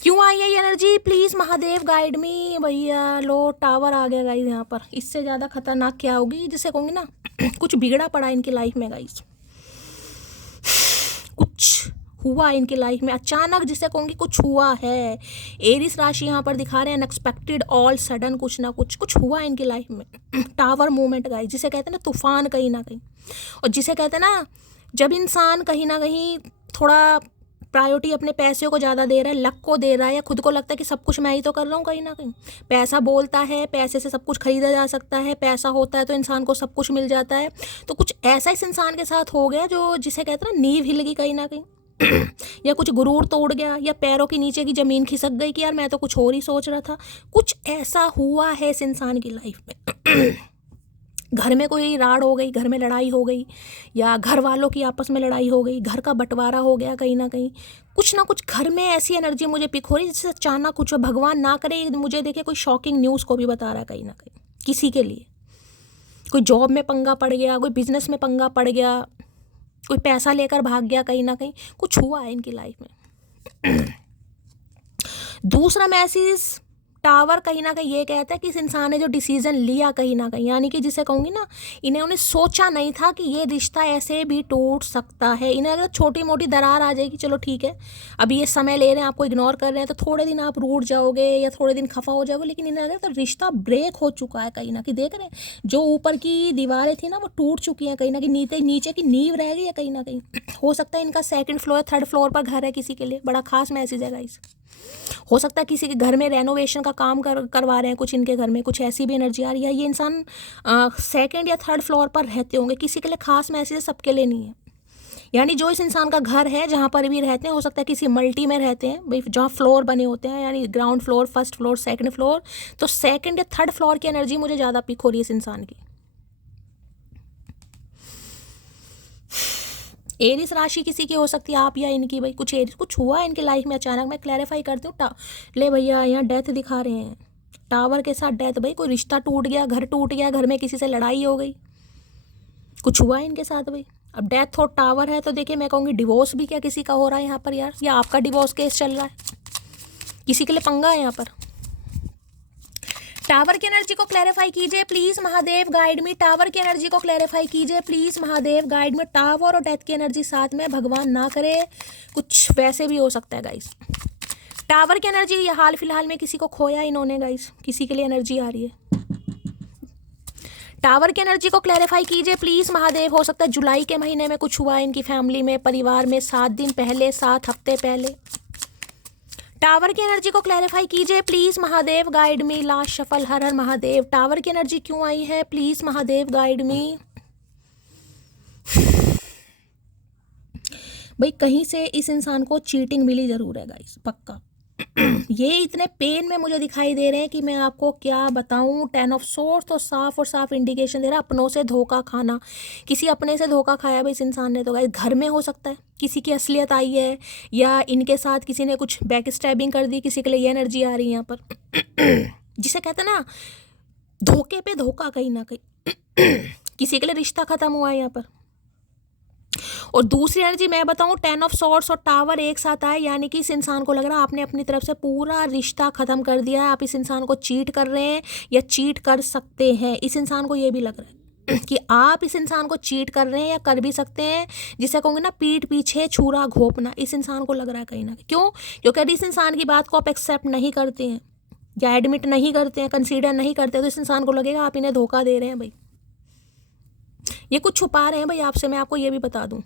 क्यों आई है ये एनर्जी प्लीज महादेव, गाइड मी। भैया लो टावर आ गया गाइस यहाँ पर, इससे ज़्यादा खतरनाक क्या होगी, जिसे कहूँगी ना कुछ बिगड़ा पड़ा इनकी लाइफ में गाइस, कुछ हुआ इनकी लाइफ में अचानक, जिसे कहूँगी कुछ हुआ है। एरिस राशि यहाँ पर दिखा रहे हैं अनएक्सपेक्टेड, ऑल सडन कुछ ना कुछ हुआ इनकी लाइफ में। टावर मूवमेंट गाइस, जिसे कहते हैं ना तूफान कहीं ना कहीं, और जिसे कहते हैं ना जब इंसान कहीं ना कहीं थोड़ा प्रायोरिटी अपने पैसे को ज़्यादा दे रहा है, लक को दे रहा है, या खुद को लगता है कि सब कुछ मैं ही तो कर रहा हूँ कहीं ना कहीं। पैसा बोलता है, पैसे से सब कुछ खरीदा जा सकता है, पैसा होता है तो इंसान को सब कुछ मिल जाता है। तो कुछ ऐसा इस इंसान के साथ हो गया जो, जिसे कहते हैं ना नींव हिल गई कहीं ना कहीं या कुछ गुरूर तोड़ गया, या पैरों के नीचे की ज़मीन खिसक गई कि यार मैं तो कुछ और ही सोच रहा था। कुछ ऐसा हुआ है इस इंसान की लाइफ में। घर में कोई राड़ हो गई, घर में लड़ाई हो गई, या घर वालों की आपस में लड़ाई हो गई, घर का बंटवारा हो गया कहीं ना कहीं। कुछ ना कुछ घर में ऐसी एनर्जी मुझे पिक हो रही है जिससे अचानक कुछ, भगवान ना करे मुझे देखिए कोई शॉकिंग न्यूज़ को भी बता रहा है कहीं ना कहीं किसी के लिए। कोई जॉब में पंगा पड़ गया, कोई बिजनेस में पंगा पड़ गया, कोई पैसा लेकर भाग गया कहीं ना कहीं, कुछ हुआ है इनकी लाइफ में। दूसरा मैसेज टावर कहीं ना कहीं ये कहता है कि इस इंसान ने जो डिसीजन लिया कहीं ना कहीं, यानी कि जिसे कहूँगी ना, उन्हें सोचा नहीं था कि ये रिश्ता ऐसे भी टूट सकता है। इन्हें अगर छोटी मोटी दरार आ जाएगी, चलो ठीक है, अभी ये समय ले रहे हैं, आपको इग्नोर कर रहे हैं, तो थोड़े दिन आप रूठ जाओगे या थोड़े दिन खफा हो जाओगे, लेकिन इन्हें अगर तो रिश्ता ब्रेक हो चुका है कहीं ना कहीं, देख रहे हैं जो ऊपर की दीवारें थी ना वो टूट चुकी हैं कहीं ना कहीं, नीचे की नींव रह गई है कहीं ना कहीं। हो सकता है इनका 2nd फ्लोर 3rd फ्लोर पर घर है किसी के लिए, बड़ा खास मैसेज है गाइस। हो सकता है किसी के घर में रेनोवेशन का काम करवा रहे हैं, कुछ इनके घर में कुछ ऐसी भी एनर्जी आ रही है। ये इंसान 2nd या 3rd फ्लोर पर रहते होंगे, किसी के लिए खास मैसेज है, सबके लिए नहीं है। यानी जो इस इंसान का घर है जहाँ पर भी रहते हैं, हो सकता है किसी मल्टी में रहते हैं भाई, जहाँ फ्लोर बने होते हैं, यानी ground floor, 1st floor, 2nd floor, तो 2nd या 3rd फ्लोर की एनर्जी मुझे ज़्यादा पिक हो रही है इस इंसान की। एरिस राशि किसी की हो सकती है, आप या इनकी, भाई कुछ एरिस, कुछ हुआ है इनकी लाइफ में अचानक। मैं क्लैरिफाई करती हूँ। ले भैया, यहाँ डेथ दिखा रहे हैं, टावर के साथ डेथ। भाई कोई रिश्ता टूट गया, घर टूट गया, घर में किसी से लड़ाई हो गई, कुछ हुआ है इनके साथ भाई। अब डेथ और टावर है तो देखिए, मैं कहूँगी डिवोर्स भी क्या किसी का हो रहा है यहाँ पर यार, या आपका डिवोर्स केस चल रहा है, किसी के लिए पंगा है यहाँ पर। टावर की एनर्जी को क्लैरिफाई कीजिए please Mahadev, guide me. Tower की एनर्जी को क्लैरिफाई कीजिए please Mahadev, guide me. Tower और डेथ की एनर्जी साथ में, भगवान ना करे, कुछ वैसे भी हो सकता है गाइस। टावर की एनर्जी, ये हाल फिलहाल में किसी को खोया इन्होंने गाइस, किसी के लिए एनर्जी आ रही है। टावर की एनर्जी को क्लैरिफाई कीजिए प्लीज महादेव। हो सकता है जुलाई के महीने में कुछ हुआ है इनकी फैमिली में, परिवार में, 7 दिन पहले, 7 हफ्ते पहले। टावर की एनर्जी को क्लैरिफाई कीजिए please Mahadev, guide me. Last shuffle, her her Mahadev. Tower की एनर्जी क्यों आई है प्लीज महादेव, गाइड मी। भाई कहीं से इस इंसान को चीटिंग मिली जरूर है गाइस, पक्का। ये इतने पेन में मुझे दिखाई दे रहे हैं कि मैं आपको क्या बताऊं। 10 ऑफ सोर्स तो साफ और साफ इंडिकेशन दे रहा है अपनों से धोखा खाना, किसी अपने से धोखा खाया भाई इस इंसान ने। तो गाइस घर में हो सकता है किसी की असलियत आई है, या इनके साथ किसी ने कुछ बैक स्टैबिंग कर दी, किसी के लिए ये एनर्जी आ रही है यहाँ पर। जिसे कहते हैं ना धोखे पे धोखा कहीं ना कहीं। किसी के लिए रिश्ता खत्म हुआ है यहाँ पर। और दूसरी एनर्जी मैं बताऊं, 10 ऑफ सॉर्ड्स और टावर एक साथ आए, यानी कि इस इंसान को लग रहा है आपने अपनी तरफ से पूरा रिश्ता खत्म कर दिया है, आप इस इंसान को चीट कर रहे हैं या चीट कर सकते हैं। इस इंसान को ये भी लग रहा है कि आप इस इंसान को चीट कर रहे हैं या कर भी सकते हैं, जिसे कहूँगे ना पीठ पीछे छुरा घोंपना, इस इंसान को लग रहा है कहीं ना कहीं। क्यों? क्योंकि यदि इस इंसान की बात को आप एक्सेप्ट नहीं करते हैं या एडमिट नहीं करते हैं, कंसीडर नहीं करते, तो इस इंसान को लगेगा आप इन्हें धोखा दे रहे हैं भाई, ये कुछ छुपा रहे हैं भाई आपसे। मैं आपको ये भी बता दूं,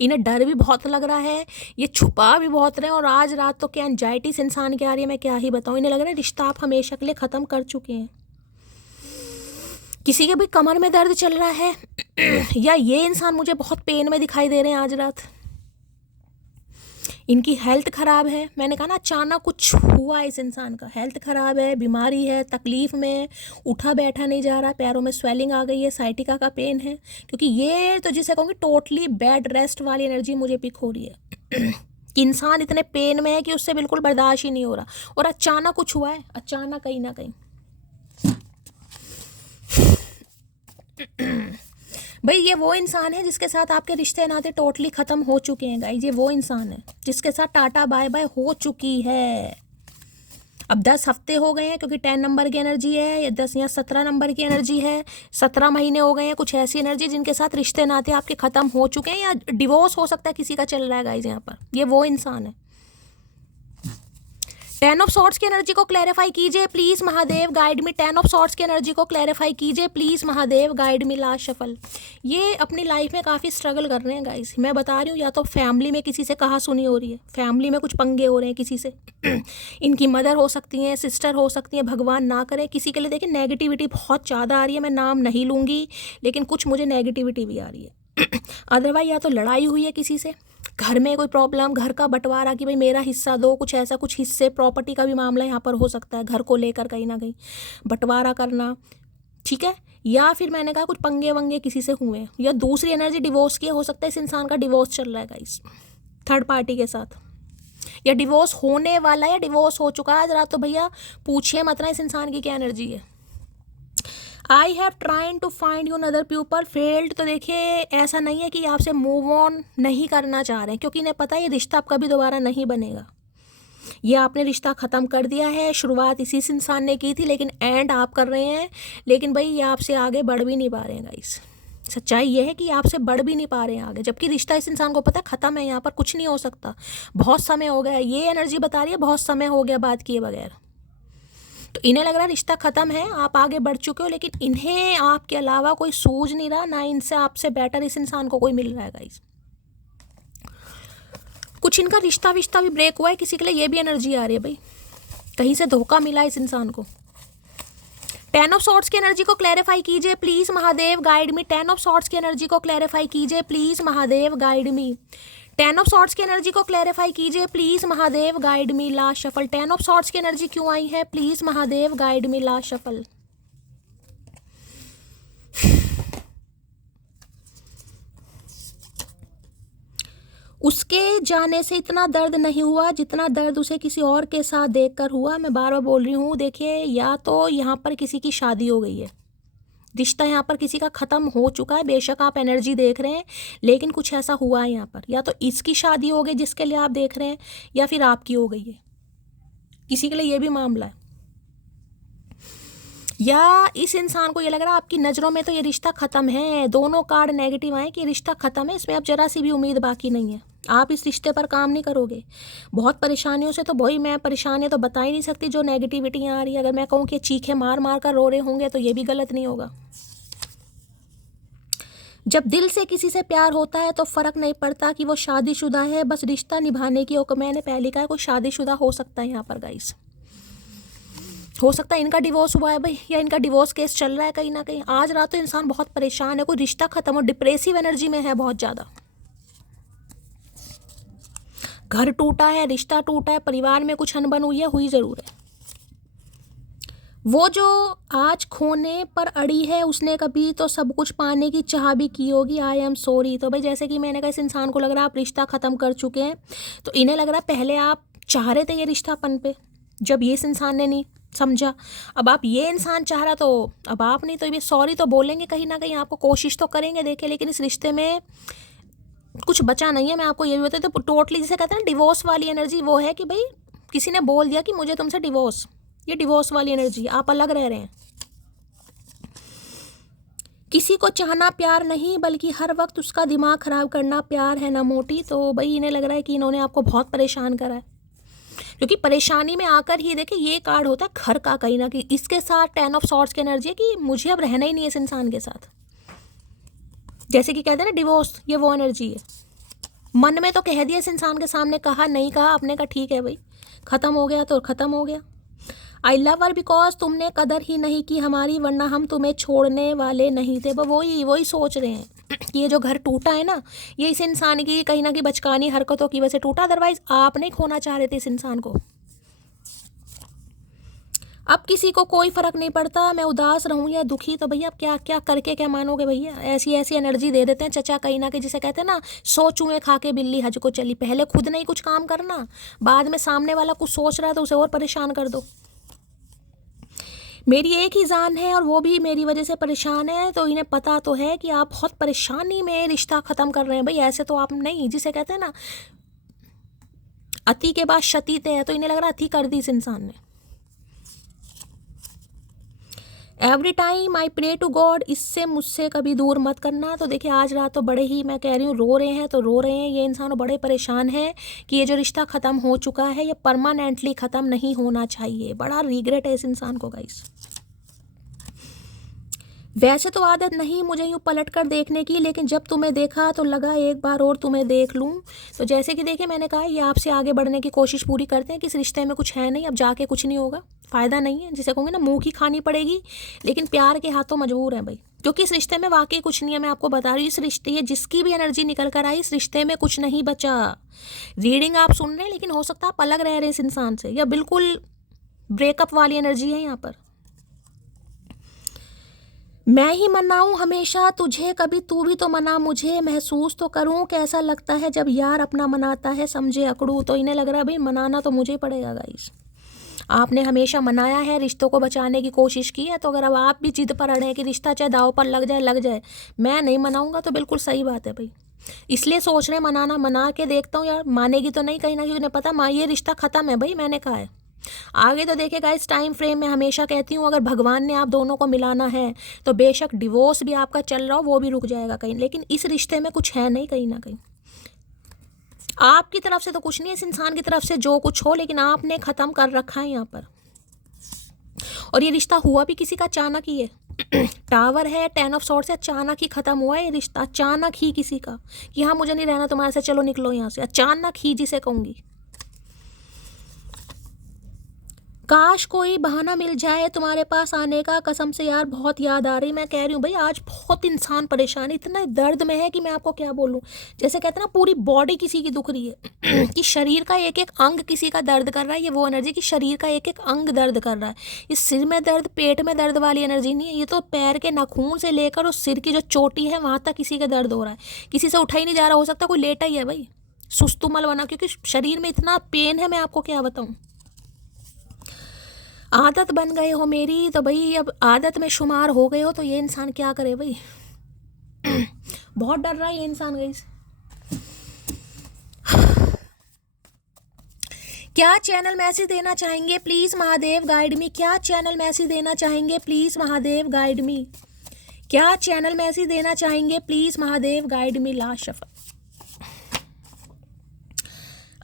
इन्हें डर भी बहुत लग रहा है, ये छुपा भी बहुत रहे हैं। और आज रात तो क्या एंजाइटी इस इंसान की आ रही है, मैं क्या ही बताऊं। इन्हें लग रहा है रिश्ता आप हमेशा के लिए ख़त्म कर चुके हैं। किसी के भी कमर में दर्द चल रहा है, या ये इंसान मुझे बहुत पेन में दिखाई दे रहे हैं आज रात। इनकी हेल्थ ख़राब है, मैंने कहा ना अचानक कुछ हुआ इस इंसान का, हेल्थ ख़राब है, बीमारी है, तकलीफ़ में, उठा बैठा नहीं जा रहा, पैरों में स्वेलिंग आ गई है, साइटिका का पेन है। क्योंकि ये तो जिसे कहूँगी टोटली बेड रेस्ट वाली एनर्जी मुझे पिक हो रही है कि इंसान इतने पेन में है कि उससे बिल्कुल बर्दाश्त ही नहीं हो रहा, और अचानक कुछ हुआ है, अचानक कहीं ना कहीं। भाई ये वो इंसान है जिसके साथ आपके रिश्ते नाते टोटली ख़त्म हो चुके हैं गाइस। ये वो इंसान है जिसके साथ टाटा बाय बाय हो चुकी है। अब 10 हफ्ते हो गए हैं, क्योंकि 10 नंबर की एनर्जी है, या 10 या 17 नंबर की एनर्जी है, 17 महीने हो गए हैं, कुछ ऐसी एनर्जी जिनके साथ रिश्ते नाते आपके ख़त्म हो चुके हैं, या डिवोर्स हो सकता है किसी का चल रहा है गाइस यहाँ पर। ये वो इंसान है। 10 ऑफ सॉर्ड्स की एनर्जी को क्लैरिफाई कीजिए please Mahadev, guide me. 10 of swords की एनर्जी को क्लैरिफाई कीजिए please Mahadev, guide me. Last shuffle, ये अपनी लाइफ में काफ़ी स्ट्रगल कर रहे हैं गाइस। मैं बता रही हूँ, या तो फैमिली में किसी से कहा सुनी हो रही है, फैमिली में कुछ पंगे हो रहे हैं किसी से। इनकी मदर हो सकती हैं, सिस्टर हो सकती हैं, भगवान ना करे। किसी के लिए देखिए नेगेटिविटी बहुत ज़्यादा आ रही है, मैं नाम नहीं लूँगी, लेकिन कुछ मुझे नेगेटिविटी भी आ रही है। अदरवाइज या तो लड़ाई हुई है किसी से, घर में कोई प्रॉब्लम, घर का बंटवारा कि भाई मेरा हिस्सा दो, कुछ ऐसा, कुछ हिस्से, प्रॉपर्टी का भी मामला यहाँ पर हो सकता है, घर को लेकर कहीं ना कहीं बंटवारा करना, ठीक है। या फिर मैंने कहा कुछ पंगे वंगे किसी से हुए, या दूसरी एनर्जी डिवोर्स की हो सकता है, इस इंसान का डिवोर्स चल रहा है गाइस 3rd पार्टी के साथ, या डिवोर्स होने वाला है, या डिवोर्स हो चुका है। आज रात तो भैया पूछिए मत ना इस इंसान की क्या एनर्जी है। I have trying to find you another people, failed. तो देखिए ऐसा नहीं है कि आपसे मूव ऑन नहीं करना चाह रहे हैं, क्योंकि इन्हें पता है ये रिश्ता अब कभी दोबारा नहीं बनेगा। ये आपने रिश्ता ख़त्म कर दिया है। शुरुआत इसी इंसान ने की थी, लेकिन एंड आप कर रहे हैं। लेकिन भाई ये आपसे आगे बढ़ भी नहीं पा रहे हैं गाइस। सच्चाई ये है कि आपसे बढ़ भी नहीं पा रहे हैं आगे, जबकि रिश्ता इस इंसान को पता है ख़त्म है, यहाँ पर कुछ नहीं हो सकता, बहुत समय हो गया। ये एनर्जी बता रही है बहुत समय हो गया बात किए बगैर। तो इन्हें लग रहा है रिश्ता ख़त्म है, आप आगे बढ़ चुके हो, लेकिन इन्हें आपके अलावा कोई सूझ नहीं रहा, ना इनसे आपसे बेटर इस इंसान को कोई मिल रहा है गाइस। कुछ इनका रिश्ता विश्ता भी ब्रेक हुआ है किसी के लिए, ये भी एनर्जी आ रही है भाई। कहीं से धोखा मिला इस इंसान को। 10 ऑफ सॉर्ड्स की एनर्जी को क्लैरिफाई कीजिए please Mahadev, guide me. 10 of swords की एनर्जी को क्लैरिफाई कीजिए please Mahadev, guide me. 10 of swords की एनर्जी को क्लैरिफाई कीजिए please Mahadev, guide me. Last shuffle. 10 of swords की एनर्जी क्यों आई है please Mahadev, guide me. Last shuffle. उसके जाने से इतना दर्द नहीं हुआ जितना दर्द उसे किसी और के साथ देखकर हुआ। मैं बार बार बोल रही हूँ, देखिए या तो यहाँ पर किसी की शादी हो गई है, रिश्ता यहाँ पर किसी का ख़त्म हो चुका है। बेशक आप एनर्जी देख रहे हैं, लेकिन कुछ ऐसा हुआ है यहाँ पर, या तो इसकी शादी हो गई जिसके लिए आप देख रहे हैं, या फिर आपकी हो गई है। किसी के लिए ये भी मामला है, या इस इंसान को ये लग रहा है आपकी नज़रों में तो ये रिश्ता ख़त्म है। दोनों कार्ड नेगेटिव आए कि रिश्ता ख़त्म है, इसमें अब जरा सी भी उम्मीद बाकी नहीं है। आप इस रिश्ते पर काम नहीं करोगे। बहुत परेशानियों से, तो वही मैं परेशानियाँ तो बता ही नहीं सकती जो नेगेटिविटी आ रही है। अगर मैं कहूँ कि चीखें मार मार कर रो रहे होंगे तो ये भी गलत नहीं होगा। जब दिल से किसी से प्यार होता है तो फ़र्क नहीं पड़ता कि वो शादीशुदा है, बस रिश्ता निभाने की। मैंने पहले कहा कोई शादीशुदा हो सकता है यहाँ पर गाइस, हो सकता है इनका डिवोर्स हुआ है भाई, या इनका डिवोर्स केस चल रहा है कहीं ना कहीं। आज रात तो इंसान बहुत परेशान है, कोई रिश्ता ख़त्म हो, डिप्रेसिव एनर्जी में है बहुत ज़्यादा। घर टूटा है, रिश्ता टूटा है, परिवार में कुछ अनबन हुई है, हुई ज़रूर है। वो जो आज खोने पर अड़ी है, उसने कभी तो सब कुछ पाने की चाह भी की होगी। I am sorry. तो भाई जैसे कि मैंने कहा, इस इंसान को लग रहा है आप रिश्ता ख़त्म कर चुके हैं, तो इन्हें लग रहा है पहले आप चाह रहे थे ये रिश्तापन पे, जब ये इस इंसान ने नहीं समझा। अब आप ये इंसान चाह रहा, तो अब आप नहीं तो ये सॉरी तो बोलेंगे कहीं ना कहीं, आपको कोशिश तो करेंगे देखिए, लेकिन इस रिश्ते में कुछ बचा नहीं है। मैं आपको ये भी बताती, तो टोटली जिसे कहते हैं डिवोर्स वाली एनर्जी वो है कि भाई किसी ने बोल दिया कि मुझे तुमसे डिवोर्स, ये डिवोर्स वाली एनर्जी, आप अलग रह रहे हैं। किसी को चाहना प्यार नहीं, बल्कि हर वक्त उसका दिमाग ख़राब करना प्यार है ना मोटी। तो भाई इन्हें लग रहा है कि इन्होंने आपको बहुत परेशान करा है, क्योंकि परेशानी में आकर ही देखिए ये कार्ड होता है घर का कहीं ना कहीं। इसके साथ 10 ऑफ सॉर्ड्स की एनर्जी है कि मुझे अब रहना ही नहीं है इस इंसान के साथ, जैसे कि कहते हैं ना डिवोर्स, ये वो एनर्जी है। मन में तो कह दिया इस इंसान के सामने, कहा नहीं कहा, आपने कहा ठीक है भाई ख़त्म हो गया तो ख़त्म हो गया। आई लव हर बिकॉज तुमने कदर ही नहीं की हमारी, वरना हम तुम्हें छोड़ने वाले नहीं थे। वही सोच रहे हैं कि ये जो घर टूटा है ना, ये इस इंसान की कहीं ना कहीं बचकानी हरकतों की वजह से टूटा, अदरवाइज आप नहीं खोना चाह रहे थे इस इंसान को। अब किसी को कोई फ़र्क नहीं पड़ता मैं उदास रहूँ या दुखी, तो भैया अब क्या क्या करके क्या मानोगे भैया। ऐसी ऐसी एनर्जी दे देते हैं चचा कहीं ना कहीं, जिसे कहते हैं ना सो चूहे खा के बिल्ली हज को चली। पहले खुद नहीं कुछ काम करना, बाद में सामने वाला कुछ सोच रहा है तो उसे और परेशान कर दो। मेरी एक ही जान है और वो भी मेरी वजह से परेशान है, तो इन्हें पता तो है कि आप बहुत परेशानी में रिश्ता ख़त्म कर रहे हैं भाई। ऐसे तो आप नहीं, जिसे कहते हैं ना अति के बाद क्षति है, तो इन्हें लग रहा अति कर दी इस इंसान ने। Every time I pray to God, इससे मुझसे कभी दूर मत करना। तो देखिए आज रात तो बड़े ही, मैं कह रही हूँ रो रहे हैं तो रो रहे हैं ये इंसान, बड़े परेशान है कि ये जो रिश्ता ख़त्म हो चुका है ये परमानेंटली ख़त्म नहीं होना चाहिए। बड़ा रिग्रेट है इस इंसान को गाइस। वैसे तो आदत नहीं मुझे यूँ पलट कर देखने की, लेकिन जब तुम्हें देखा तो लगा एक बार और तुम्हें देख लूँ। तो जैसे कि देखिए मैंने कहा ये आपसे आगे बढ़ने की कोशिश पूरी करते हैं कि इस रिश्ते में कुछ है नहीं, अब जाके कुछ नहीं होगा, फ़ायदा नहीं है। जिसे कहूँगी ना मुँह की खानी पड़ेगी, लेकिन प्यार के हाथों मजबूर है भाई, क्योंकि इस रिश्ते में वाकई कुछ नहीं है। मैं आपको बता रही हूँ, इस रिश्ते, ये जिसकी भी एनर्जी निकल कर आई, इस रिश्ते में कुछ नहीं बचा। रीडिंग आप सुन रहे हैं, लेकिन हो सकता है आप अलग रह रहे हैं इस इंसान से, या बिल्कुल ब्रेकअप वाली एनर्जी है यहाँ पर। मैं ही मनाऊं हमेशा तुझे, कभी तू भी तो मना मुझे, महसूस तो करूं कैसा लगता है जब यार अपना मनाता है, समझे अकड़ू। तो इन्हें लग रहा है भाई मनाना तो मुझे पड़ेगा गाइस, आपने हमेशा मनाया है, रिश्तों को बचाने की कोशिश की है, तो अगर अब आप भी जिद पर अड़े हैं कि रिश्ता चाहे दाव पर लग जाए, मैं नहीं मनाऊंगा, तो बिल्कुल सही बात है भाई। इसलिए सोच रहे मना के देखता हूँ यार, मानेगी तो नहीं, कहीं ना कहीं उन्हें पता माँ ये रिश्ता ख़त्म है भाई, मैंने कहा है। आगे तो देखिएगा इस टाइम फ्रेम में, हमेशा कहती हूँ अगर भगवान ने आप दोनों को मिलाना है तो बेशक डिवोर्स भी आपका चल रहा हो वो भी रुक जाएगा कहीं, लेकिन इस रिश्ते में कुछ है नहीं कहीं ना कहीं। आपकी तरफ से तो कुछ नहीं है, इस इंसान की तरफ से जो कुछ हो, लेकिन आपने ख़त्म कर रखा है यहाँ पर। और ये रिश्ता हुआ भी किसी का अचानक ही है। टावर है, 10 ऑफ सॉर्ड्स से, अचानक ही ख़त्म हुआ है ये रिश्ता, अचानक ही किसी का कि हाँ मुझे नहीं रहना तुम्हारे साथ, चलो निकलो यहाँ से, अचानक ही जिसे कहूँगी। काश कोई बहाना मिल जाए तुम्हारे पास आने का, कसम से यार बहुत याद आ रही। मैं कह रही हूँ भाई आज बहुत इंसान परेशान, इतना दर्द में है कि मैं आपको क्या बोलूँ। जैसे कहते हैं ना पूरी बॉडी किसी की दुख रही है कि शरीर का एक एक अंग किसी का दर्द कर रहा है। ये वो एनर्जी कि शरीर का एक एक अंग दर्द कर रहा है। ये सिर में दर्द, पेट में दर्द वाली एनर्जी नहीं है, ये तो पैर के नाखून से लेकर और सिर की जो चोटी है वहाँ तक किसी का दर्द हो रहा है। किसी से उठा ही नहीं जा रहा, हो सकता कोई लेटा ही है भाई, सुस्तुमल बना, क्योंकि शरीर में इतना पेन है, मैं आपको क्या बताऊँ। आदत बन गए हो मेरी, तो भाई अब आदत में शुमार हो गए हो तो ये इंसान क्या करे भाई। बहुत डर रहा है ये इंसान गई। क्या चैनल मैसेज देना चाहेंगे प्लीज़ महादेव गाइड मी। क्या चैनल मैसेज देना चाहेंगे प्लीज़ महादेव गाइड मी। क्या चैनल मैसेज देना चाहेंगे please Mahadev guide me. Last shuffle.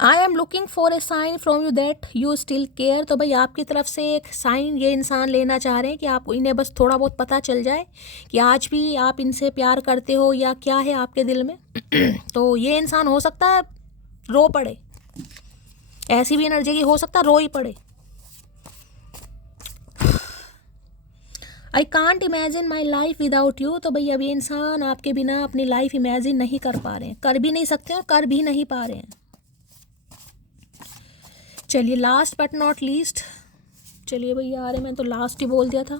I am looking for a sign from you that you still care. तो भाई आपकी तरफ से एक साइन ये इंसान लेना चाह रहे हैं कि आपको इन्हें बस थोड़ा बहुत पता चल जाए कि आज भी आप इनसे प्यार करते हो या क्या है आपके दिल में। तो ये इंसान हो सकता है रो पड़े, ऐसी भी एनर्जी की हो सकता है रो ही पड़े। I can't imagine my life without you. तो भाई अब ये इंसान आपके बिना अपनी लाइफ इमेजिन नहीं कर पा रहे हैं, कर भी नहीं सकते और कर भी नहीं पा रहे हैं। चलिए लास्ट बट नॉट लीस्ट, चलिए भैया आ रहे, मैंने तो लास्ट ही बोल दिया था।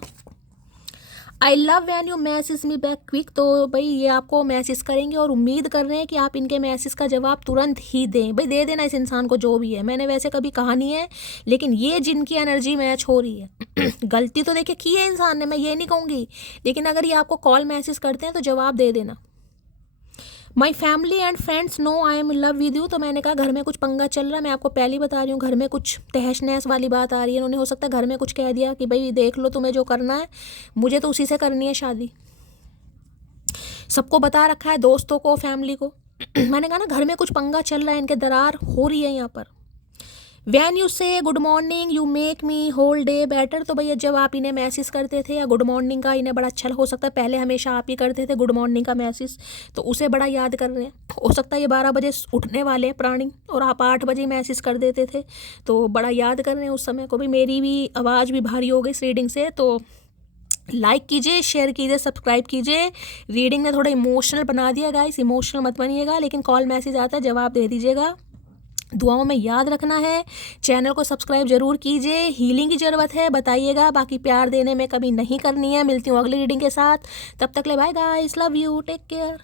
I love when you message me back quick. तो भाई ये आपको मैसेज करेंगे और उम्मीद कर रहे हैं कि आप इनके मैसेज का जवाब तुरंत ही दें। भाई दे देना इस इंसान को जो भी है, मैंने वैसे कभी कहा नहीं है, लेकिन ये जिनकी एनर्जी मैच हो रही है गलती तो देखिए की है इंसान ने, मैं ये नहीं कहूँगी, लेकिन अगर ये आपको कॉल मैसेज करते हैं तो जवाब दे देना। My family and friends know I am in love with you. तो मैंने कहा घर में कुछ पंगा चल रहा है, मैं आपको पहले ही बता रही हूँ, घर में कुछ तहस नहस वाली बात आ रही है। उन्होंने हो सकता है घर में कुछ कह दिया कि भाई देख लो तुम्हें जो करना है, मुझे तो उसी से करनी है शादी। सबको बता रखा है, दोस्तों को, फैमिली को। मैंने कहा ना घर में कुछ पंगा चल रहा है, इनके दरार हो रही है यहाँ पर। When you say good morning you make me whole day better. तो भैया जब आप इन्हें मैसेज करते थे या गुड मॉर्निंग का इन्हें बड़ा अच्छा हो सकता है, पहले हमेशा आप ही करते थे गुड मॉर्निंग का मैसेज, तो उसे बड़ा याद कर रहे हैं। हो सकता है ये 12 बजे उठने वाले हैं प्राणी और आप 8 बजे मैसेज कर देते थे, तो बड़ा याद कर रहे हैं उस समय को भी। मेरी भी आवाज़ भी भारी हो गई इस रीडिंग से, तो लाइक कीजिए, शेयर कीजिए, सब्सक्राइब कीजिए। रीडिंग ने थोड़ा इमोशनल बना दिया गाइस, इमोशनल मत बनिएगा, लेकिन कॉल मैसेज आता है जवाब दे दीजिएगा। दुआओं में याद रखना है, चैनल को सब्सक्राइब जरूर कीजिए। हीलिंग की ज़रूरत है बताइएगा, बाकी प्यार देने में कभी नहीं करनी है। मिलती हूँ अगली रीडिंग के साथ, तब तक ले bye guys, love you, take care.